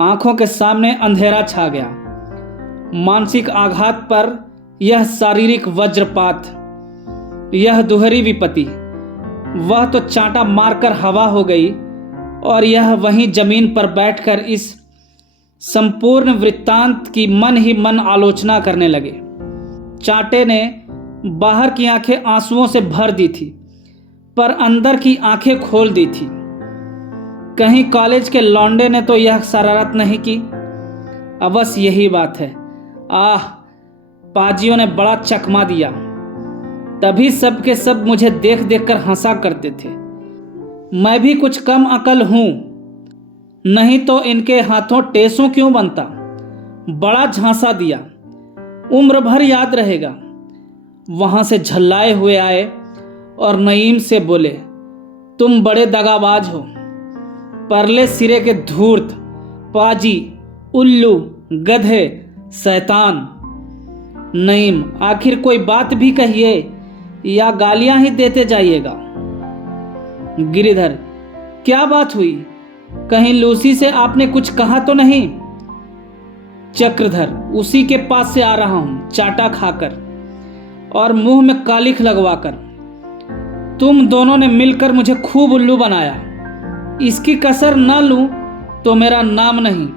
आंखों के सामने अंधेरा छा गया। मानसिक आघात पर यह शारीरिक वज्रपात, यह दुहरी विपत्ति। वह तो चांटा मारकर हवा हो गई और यह वहीं जमीन पर बैठकर इस संपूर्ण वृत्तांत की मन ही मन आलोचना करने लगे। चाटे ने बाहर की आंखें आंसुओं से भर दी थी, पर अंदर की आंखें खोल दी थी। कहीं कॉलेज के लौंडे ने तो यह शरारत नहीं की। अवश्य यही बात है। आह, पाजियों ने बड़ा चकमा दिया। तभी सब के सब मुझे देख देख कर हंसा करते थे। मैं भी कुछ कम अकल हूं, नहीं तो इनके हाथों टेसों क्यों बनता। बड़ा झांसा दिया, उम्र भर याद रहेगा। वहां से झल्लाए हुए आए और नईम से बोले, तुम बड़े दगाबाज हो, परले सिरे के धूर्त, पाजी, उल्लू, गधे, शैतान। नईम, आखिर कोई बात भी कहिए या गालियां ही देते जाइएगा। गिरिधर, क्या बात हुई? कहीं लूसी से आपने कुछ कहा तो नहीं? चक्रधर, उसी के पास से आ रहा हूं, चाटा खाकर और मुंह में कालिख लगवाकर। तुम दोनों ने मिलकर मुझे खूब उल्लू बनाया। इसकी कसर न लूं तो मेरा नाम नहीं।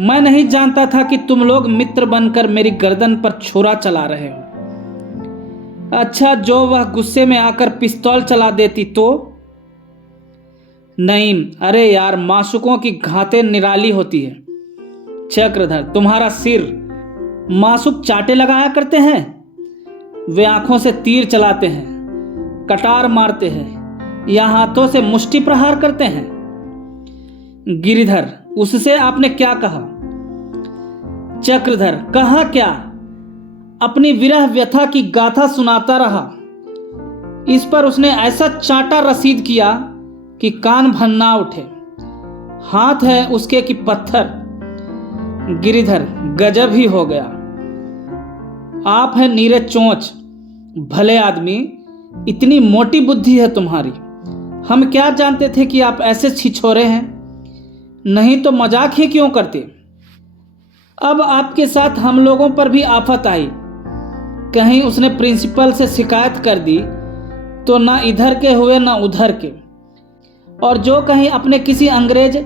मैं नहीं जानता था कि तुम लोग मित्र बनकर मेरी गर्दन पर छुरा चला रहे हो। अच्छा, जो वह गुस्से में आकर पिस्तौल चला देती तो? नईम, अरे यार, मासूकों की घातें निराली होती है। चक्रधर, तुम्हारा सिर मासूक चाटे लगाया करते हैं। वे आंखों से तीर चलाते हैं, कटार मारते हैं या हाथों से मुष्टि प्रहार करते हैं। गिरिधर, उससे आपने क्या कहा? चक्रधर, कहा क्या? अपनी विरह व्यथा की गाथा सुनाता रहा। इस पर उसने ऐसा चाटा रसीद किया कि कान भन्ना उठे। हाथ है उसके कि पत्थर। गिरिधर, गजब ही हो गया। आप हैं नीरे चोंच, भले आदमी, इतनी मोटी बुद्धि है तुम्हारी। हम क्या जानते थे कि आप ऐसे छिछोरे हैं, नहीं तो मजाक ही क्यों करते। अब आपके साथ हम लोगों पर भी आफत आई। कहीं उसने प्रिंसिपल से शिकायत कर दी तो ना इधर के हुए ना उधर के, और जो कहीं अपने किसी अंग्रेज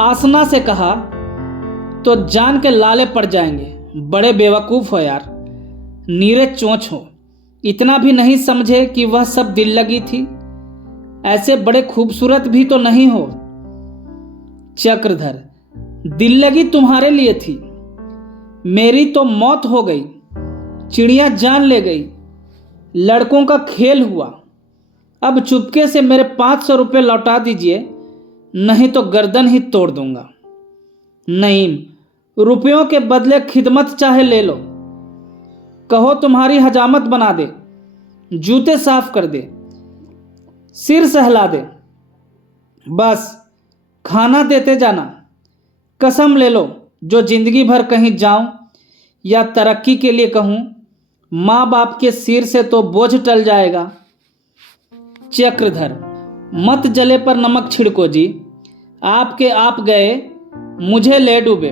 आसना से कहा तो जान के लाले पड़ जाएंगे। बड़े बेवकूफ हो यार, नीरे चोंच हो। इतना भी नहीं समझे कि वह सब दिल लगी थी। ऐसे बड़े खूबसूरत भी तो नहीं हो। चक्रधर, दिल लगी तुम्हारे लिए थी, मेरी तो मौत हो गई। चिड़िया जान ले गई, लड़कों का खेल हुआ। अब चुपके से मेरे 500 रुपये लौटा दीजिए, नहीं तो गर्दन ही तोड़ दूंगा। नईम, रुपयों के बदले खिदमत चाहे ले लो। कहो तुम्हारी हजामत बना दे, जूते साफ कर दे, सिर सहला दे। बस खाना देते जाना। कसम ले लो, जो जिंदगी भर कहीं जाऊं या तरक्की के लिए कहूं, माँ बाप के सिर से तो बोझ टल जाएगा। चक्रधर, मत जले पर नमक छिड़को जी। आपके आप गए, मुझे ले डूबे।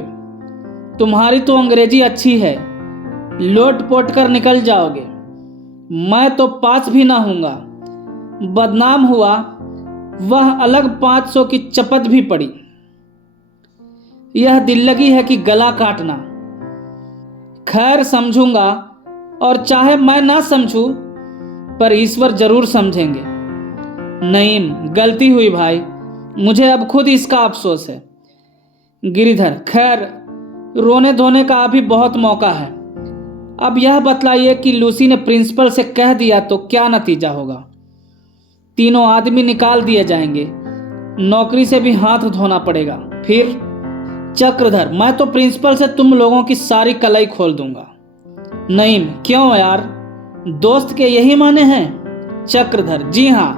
तुम्हारी तो अंग्रेजी अच्छी है, लोट पोट कर निकल जाओगे। मैं तो पास भी ना हूँगा। बदनाम हुआ, वह अलग 500 की चपत भी पड़ी। यह दिल लगी है कि गला काटना। खैर, समझूंगा, और चाहे मैं ना समझूं, पर ईश्वर जरूर समझेंगे। नईम, गलती हुई भाई, मुझे अब खुद इसका अफसोस है। गिरिधर, खैर, रोने धोने का अभी बहुत मौका है। अब यह बतलाइए कि लूसी ने प्रिंसिपल से कह दिया तो क्या नतीजा होगा? तीनों आदमी निकाल दिए जाएंगे, नौकरी से भी हाथ धोना पड़ेगा। फिर? चक्रधर, मैं तो प्रिंसिपल से तुम लोगों की सारी कलाई खोल दूंगा। नईम, क्यों यार, दोस्त के यही माने हैं? चक्रधर, जी हाँ,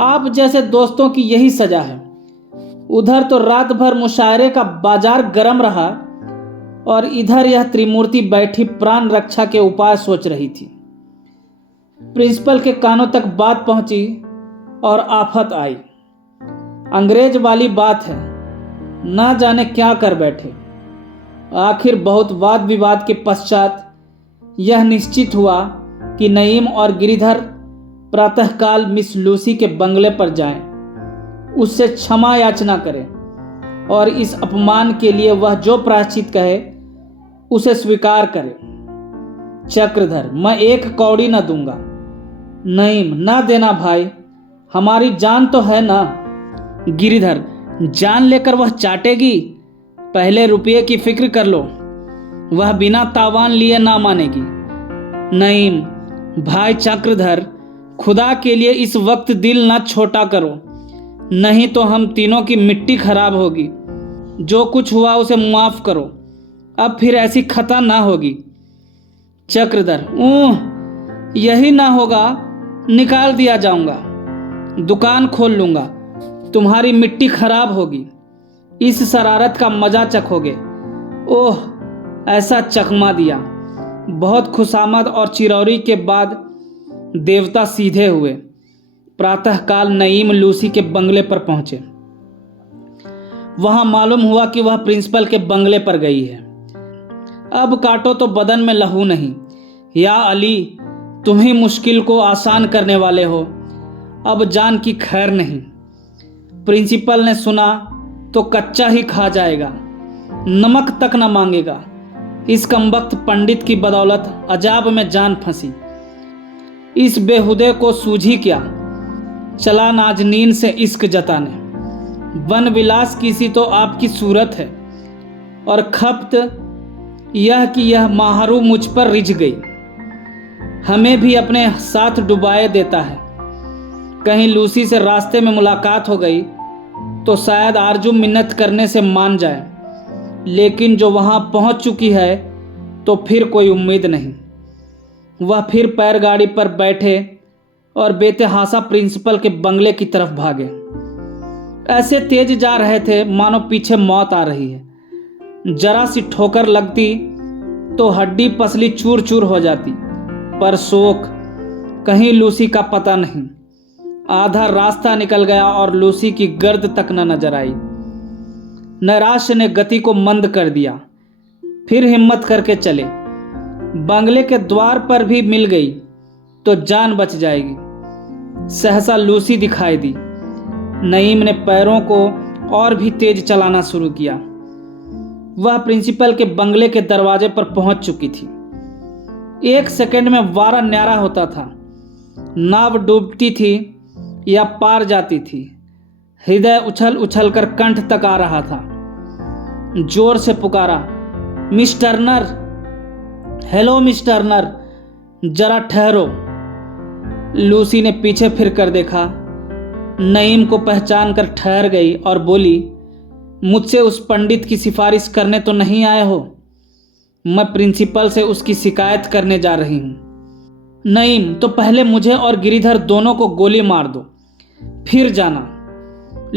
आप जैसे दोस्तों की यही सजा है। उधर तो रात भर मुशायरे का बाजार गर्म रहा और इधर यह त्रिमूर्ति बैठी प्राण रक्षा के उपाय सोच रही थी। प्रिंसिपल के कानों तक बात पहुंची और आफत आई। अंग्रेज वाली बात है, ना जाने क्या कर बैठे। आखिर बहुत वाद विवाद के पश्चात यह निश्चित हुआ कि नईम और गिरिधर प्रातःकाल मिस लूसी के बंगले पर जाएं, उससे क्षमा याचना करें और इस अपमान के लिए वह जो प्रायश्चित कहे उसे स्वीकार करे। चक्रधर, मैं एक कौड़ी न दूंगा। नईम, ना देना भाई, हमारी जान तो है ना। गिरिधर, जान लेकर वह चाटेगी? पहले रुपये की फिक्र कर लो, वह बिना तावान लिए ना मानेगी। नईम, भाई चक्रधर, खुदा के लिए इस वक्त दिल ना छोटा करो, नहीं तो हम तीनों की मिट्टी खराब होगी। जो कुछ हुआ उसे माफ करो, अब फिर ऐसी खता ना होगी। चक्रधर, यही ना होगा, निकाल दिया जाऊंगा, दुकान खोल लूंगा, तुम्हारी मिट्टी खराब होगी, इस शरारत का मजा चखोगे। ओह, ऐसा चकमा दिया। बहुत खुशामद और चिरौरी के बाद देवता सीधे हुए। प्रातःकाल नईम लूसी के बंगले पर पहुंचे। वहां मालूम हुआ कि वह प्रिंसिपल के बंगले पर गई है। अब काटो तो बदन में लहू नहीं। या अली, तुम ही मुश्किल को आसान करने वाले हो, अब जान की खैर नहीं। प्रिंसिपल ने सुना तो कच्चा ही खा जाएगा, नमक तक न मांगेगा। इस कमबख्त पंडित की बदौलत अजाब में जान फंसी। इस बेहुदे को सूझी क्या, चला नाजनीन से इश्क जताने। वन विलास की सी तो आपकी सूरत है, और खपत यह कि यह माहरू मुझ पर रिझ गई। हमें भी अपने साथ डुबाए देता है। कहीं लूसी से रास्ते में मुलाकात हो गई तो शायद आरजू मिन्नत करने से मान जाए, लेकिन जो वहां पहुंच चुकी है तो फिर कोई उम्मीद नहीं। वह फिर पैरगाड़ी पर बैठे और बेतहासा प्रिंसिपल के बंगले की तरफ भागे। ऐसे तेज जा रहे थे मानो पीछे मौत आ रही है। जरा सी ठोकर लगती तो हड्डी पसली चूर चूर हो जाती, पर शोक, कहीं लूसी का पता नहीं। आधा रास्ता निकल गया और लूसी की गर्द तक न नजर आई। नैराश्य ने गति को मंद कर दिया। फिर हिम्मत करके चले। बंगले के द्वार पर भी मिल गई तो जान बच जाएगी। सहसा लूसी दिखाई दी। नईम ने पैरों को और भी तेज चलाना शुरू किया। वह प्रिंसिपल के बंगले के दरवाजे पर पहुंच चुकी थी। 1 सेकंड में वारा न्यारा होता था। नाव डूबती थी या पार जाती थी। हृदय उछल उछल कर कंठ तक आ रहा था। जोर से पुकारा, miss Turner, hello miss Turner, जरा ठहरो। लूसी ने पीछे फिर कर देखा। नईम को पहचान कर ठहर गई और बोली, मुझसे उस पंडित की सिफारिश करने तो नहीं आए हो? मैं प्रिंसिपल से उसकी शिकायत करने जा रही हूं। नईम, तो पहले मुझे और गिरिधर दोनों को गोली मार दो, फिर जाना।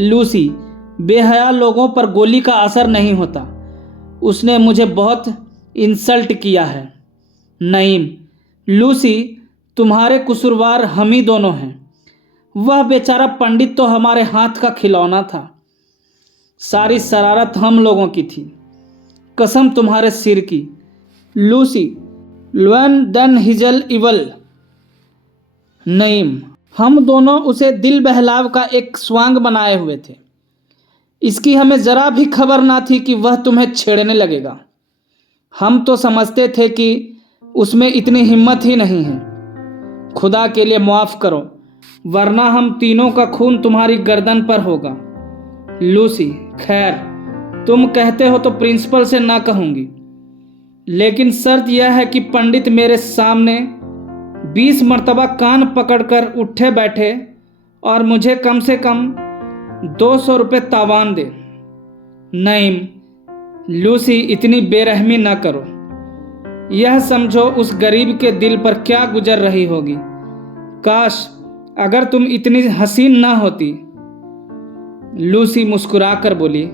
लूसी, बेहया लोगों पर गोली का असर नहीं होता। उसने मुझे बहुत इंसल्ट किया है। नईम, लूसी, तुम्हारे कसूरवार हम ही दोनों हैं। वह बेचारा पंडित तो हमारे हाथ का खिलौना था। सारी शरारत हम लोगों की थी, कसम तुम्हारे सिर की। लूसी, लुएन देन हिजल इवल। नईम, हम दोनों उसे दिल बहलाव का एक स्वांग बनाए हुए थे। इसकी हमें जरा भी खबर ना थी कि वह तुम्हें छेड़ने लगेगा। हम तो समझते थे कि उसमें इतनी हिम्मत ही नहीं है। खुदा के लिए माफ करो, वरना हम तीनों का खून तुम्हारी गर्दन पर होगा। लूसी, खैर, तुम कहते हो तो प्रिंसिपल से ना कहूंगी, लेकिन शर्त यह है कि पंडित मेरे सामने 20 मर्तबा कान पकड़कर उठे बैठे और मुझे कम से कम 200 रुपये तावान दे। नईम, लूसी, इतनी बेरहमी ना करो। यह समझो उस गरीब के दिल पर क्या गुजर रही होगी। काश अगर तुम इतनी हसीन ना होती। लूसी मुस्कुराकर बोली,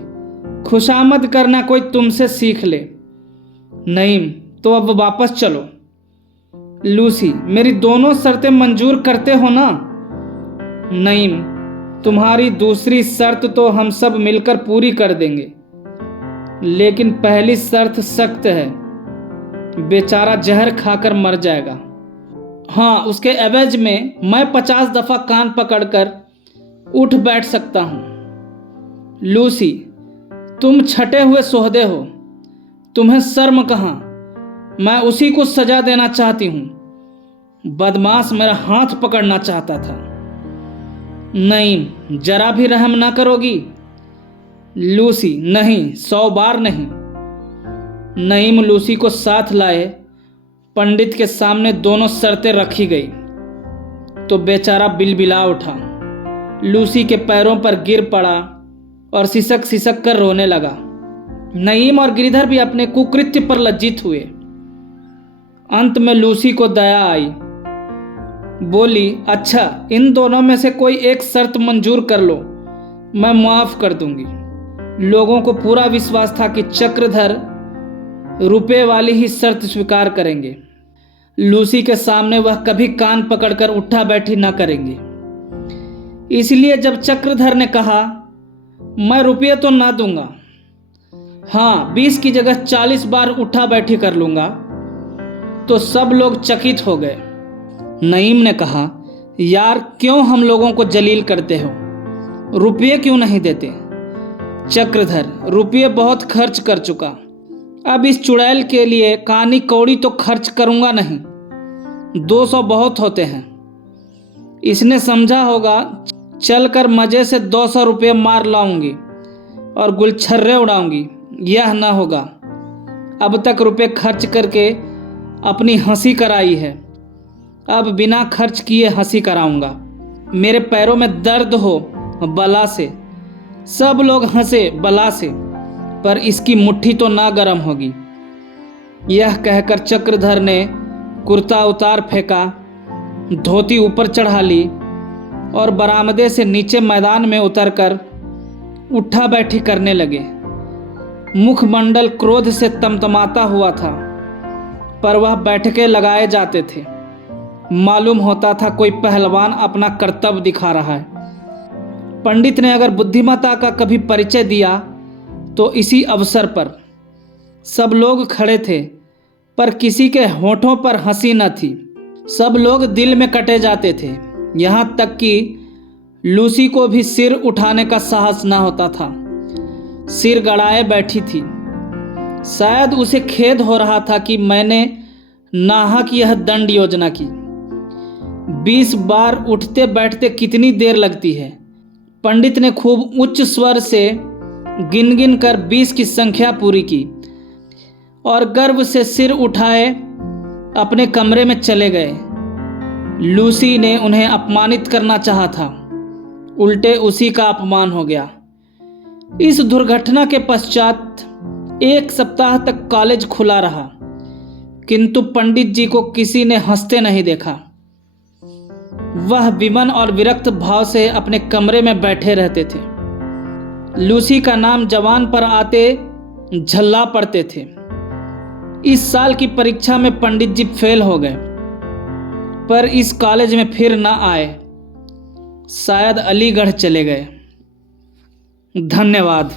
खुशामद करना कोई तुमसे सीख ले। नईम, तो अब वापस चलो। लूसी, मेरी दोनों शर्तें मंजूर करते हो ना? नईम, तुम्हारी दूसरी शर्त तो हम सब मिलकर पूरी कर देंगे, लेकिन पहली शर्त सख्त है। बेचारा जहर खाकर मर जाएगा। हाँ, उसके एवज में मैं 50 दफा कान पकड़कर उठ बैठ सकता हूं। लूसी, तुम छटे हुए सोहदे हो, तुम्हें शर्म कहाँ? मैं उसी को सजा देना चाहती हूँ। बदमाश मेरा हाथ पकड़ना चाहता था। नहीं, जरा भी रहम ना करोगी? लूसी, नहीं, 100 बार नहीं। नईम लूसी को साथ लाए। पंडित के सामने दोनों शर्तें रखी गई तो बेचारा बिलबिला उठा। लूसी के पैरों पर गिर पड़ा और सिसक सिसक कर रोने लगा। नईम और गिरिधर भी अपने कुकृत्य पर लज्जित हुए। अंत में लूसी को दया आई। बोली, अच्छा, इन दोनों में से कोई एक शर्त मंजूर कर लो, मैं माफ कर दूंगी। लोगों को पूरा विश्वास था कि चक्रधर रुपए वाली ही शर्त स्वीकार करेंगे। लूसी के सामने वह कभी कान पकड़कर उठा बैठी न करेंगे। इसलिए जब चक्रधर ने कहा, मैं रुपये तो ना दूंगा, हाँ 20 की जगह 40 बार उठा बैठी कर लूंगा, तो सब लोग चकित हो गए। नईम ने कहा, यार क्यों हम लोगों को जलील करते हो, रुपये क्यों नहीं देते? चक्रधर, रुपये बहुत खर्च कर चुका, अब इस चुड़ैल के लिए कानी कौड़ी तो खर्च करूंगा नहीं, 200 बहुत होते हैं। इसने समझा होगा चलकर मजे से 200 रुपये मार लाऊंगी और गुलछर्रे उड़ाऊंगी। यह ना होगा। अब तक रुपये खर्च करके अपनी हंसी कराई है, अब बिना खर्च किए हंसी कराऊंगा। मेरे पैरों में दर्द हो बला से, सब लोग हंसे बला से, पर इसकी मुट्ठी तो ना गर्म होगी। यह कहकर चक्रधर ने कुर्ता उतार फेंका, धोती ऊपर चढ़ा ली और बरामदे से नीचे मैदान में उतरकर उठा बैठी करने लगे। मुखमंडल क्रोध से तमतमाता हुआ था, पर वह बैठके लगाए जाते थे। मालूम होता था कोई पहलवान अपना कर्तव्य दिखा रहा है। पंडित ने अगर बुद्धिमत्ता का कभी परिचय दिया तो इसी अवसर पर। सब लोग खड़े थे, पर किसी के होठों पर हंसी न थी। सब लोग दिल में कटे जाते थे। यहाँ तक कि लूसी को भी सिर उठाने का साहस न होता था। सिर गड़ाए बैठी थी। शायद उसे खेद हो रहा था कि मैंने नाहक यह दंड योजना की। 20 बार उठते बैठते कितनी देर लगती है। पंडित ने खूब उच्च स्वर से गिन गिन कर 20 की संख्या पूरी की और गर्व से सिर उठाए अपने कमरे में चले गए। लूसी ने उन्हें अपमानित करना चाहा था, उल्टे उसी का अपमान हो गया। इस दुर्घटना के पश्चात 1 सप्ताह तक कॉलेज खुला रहा, किंतु पंडित जी को किसी ने हंसते नहीं देखा। वह विमन और विरक्त भाव से अपने कमरे में बैठे रहते थे। लूसी का नाम जवान पर आते झल्ला पड़ते थे। इस साल की परीक्षा में पंडित जी फेल हो गए, पर इस कॉलेज में फिर न आए। शायद अलीगढ़ चले गए। धन्यवाद।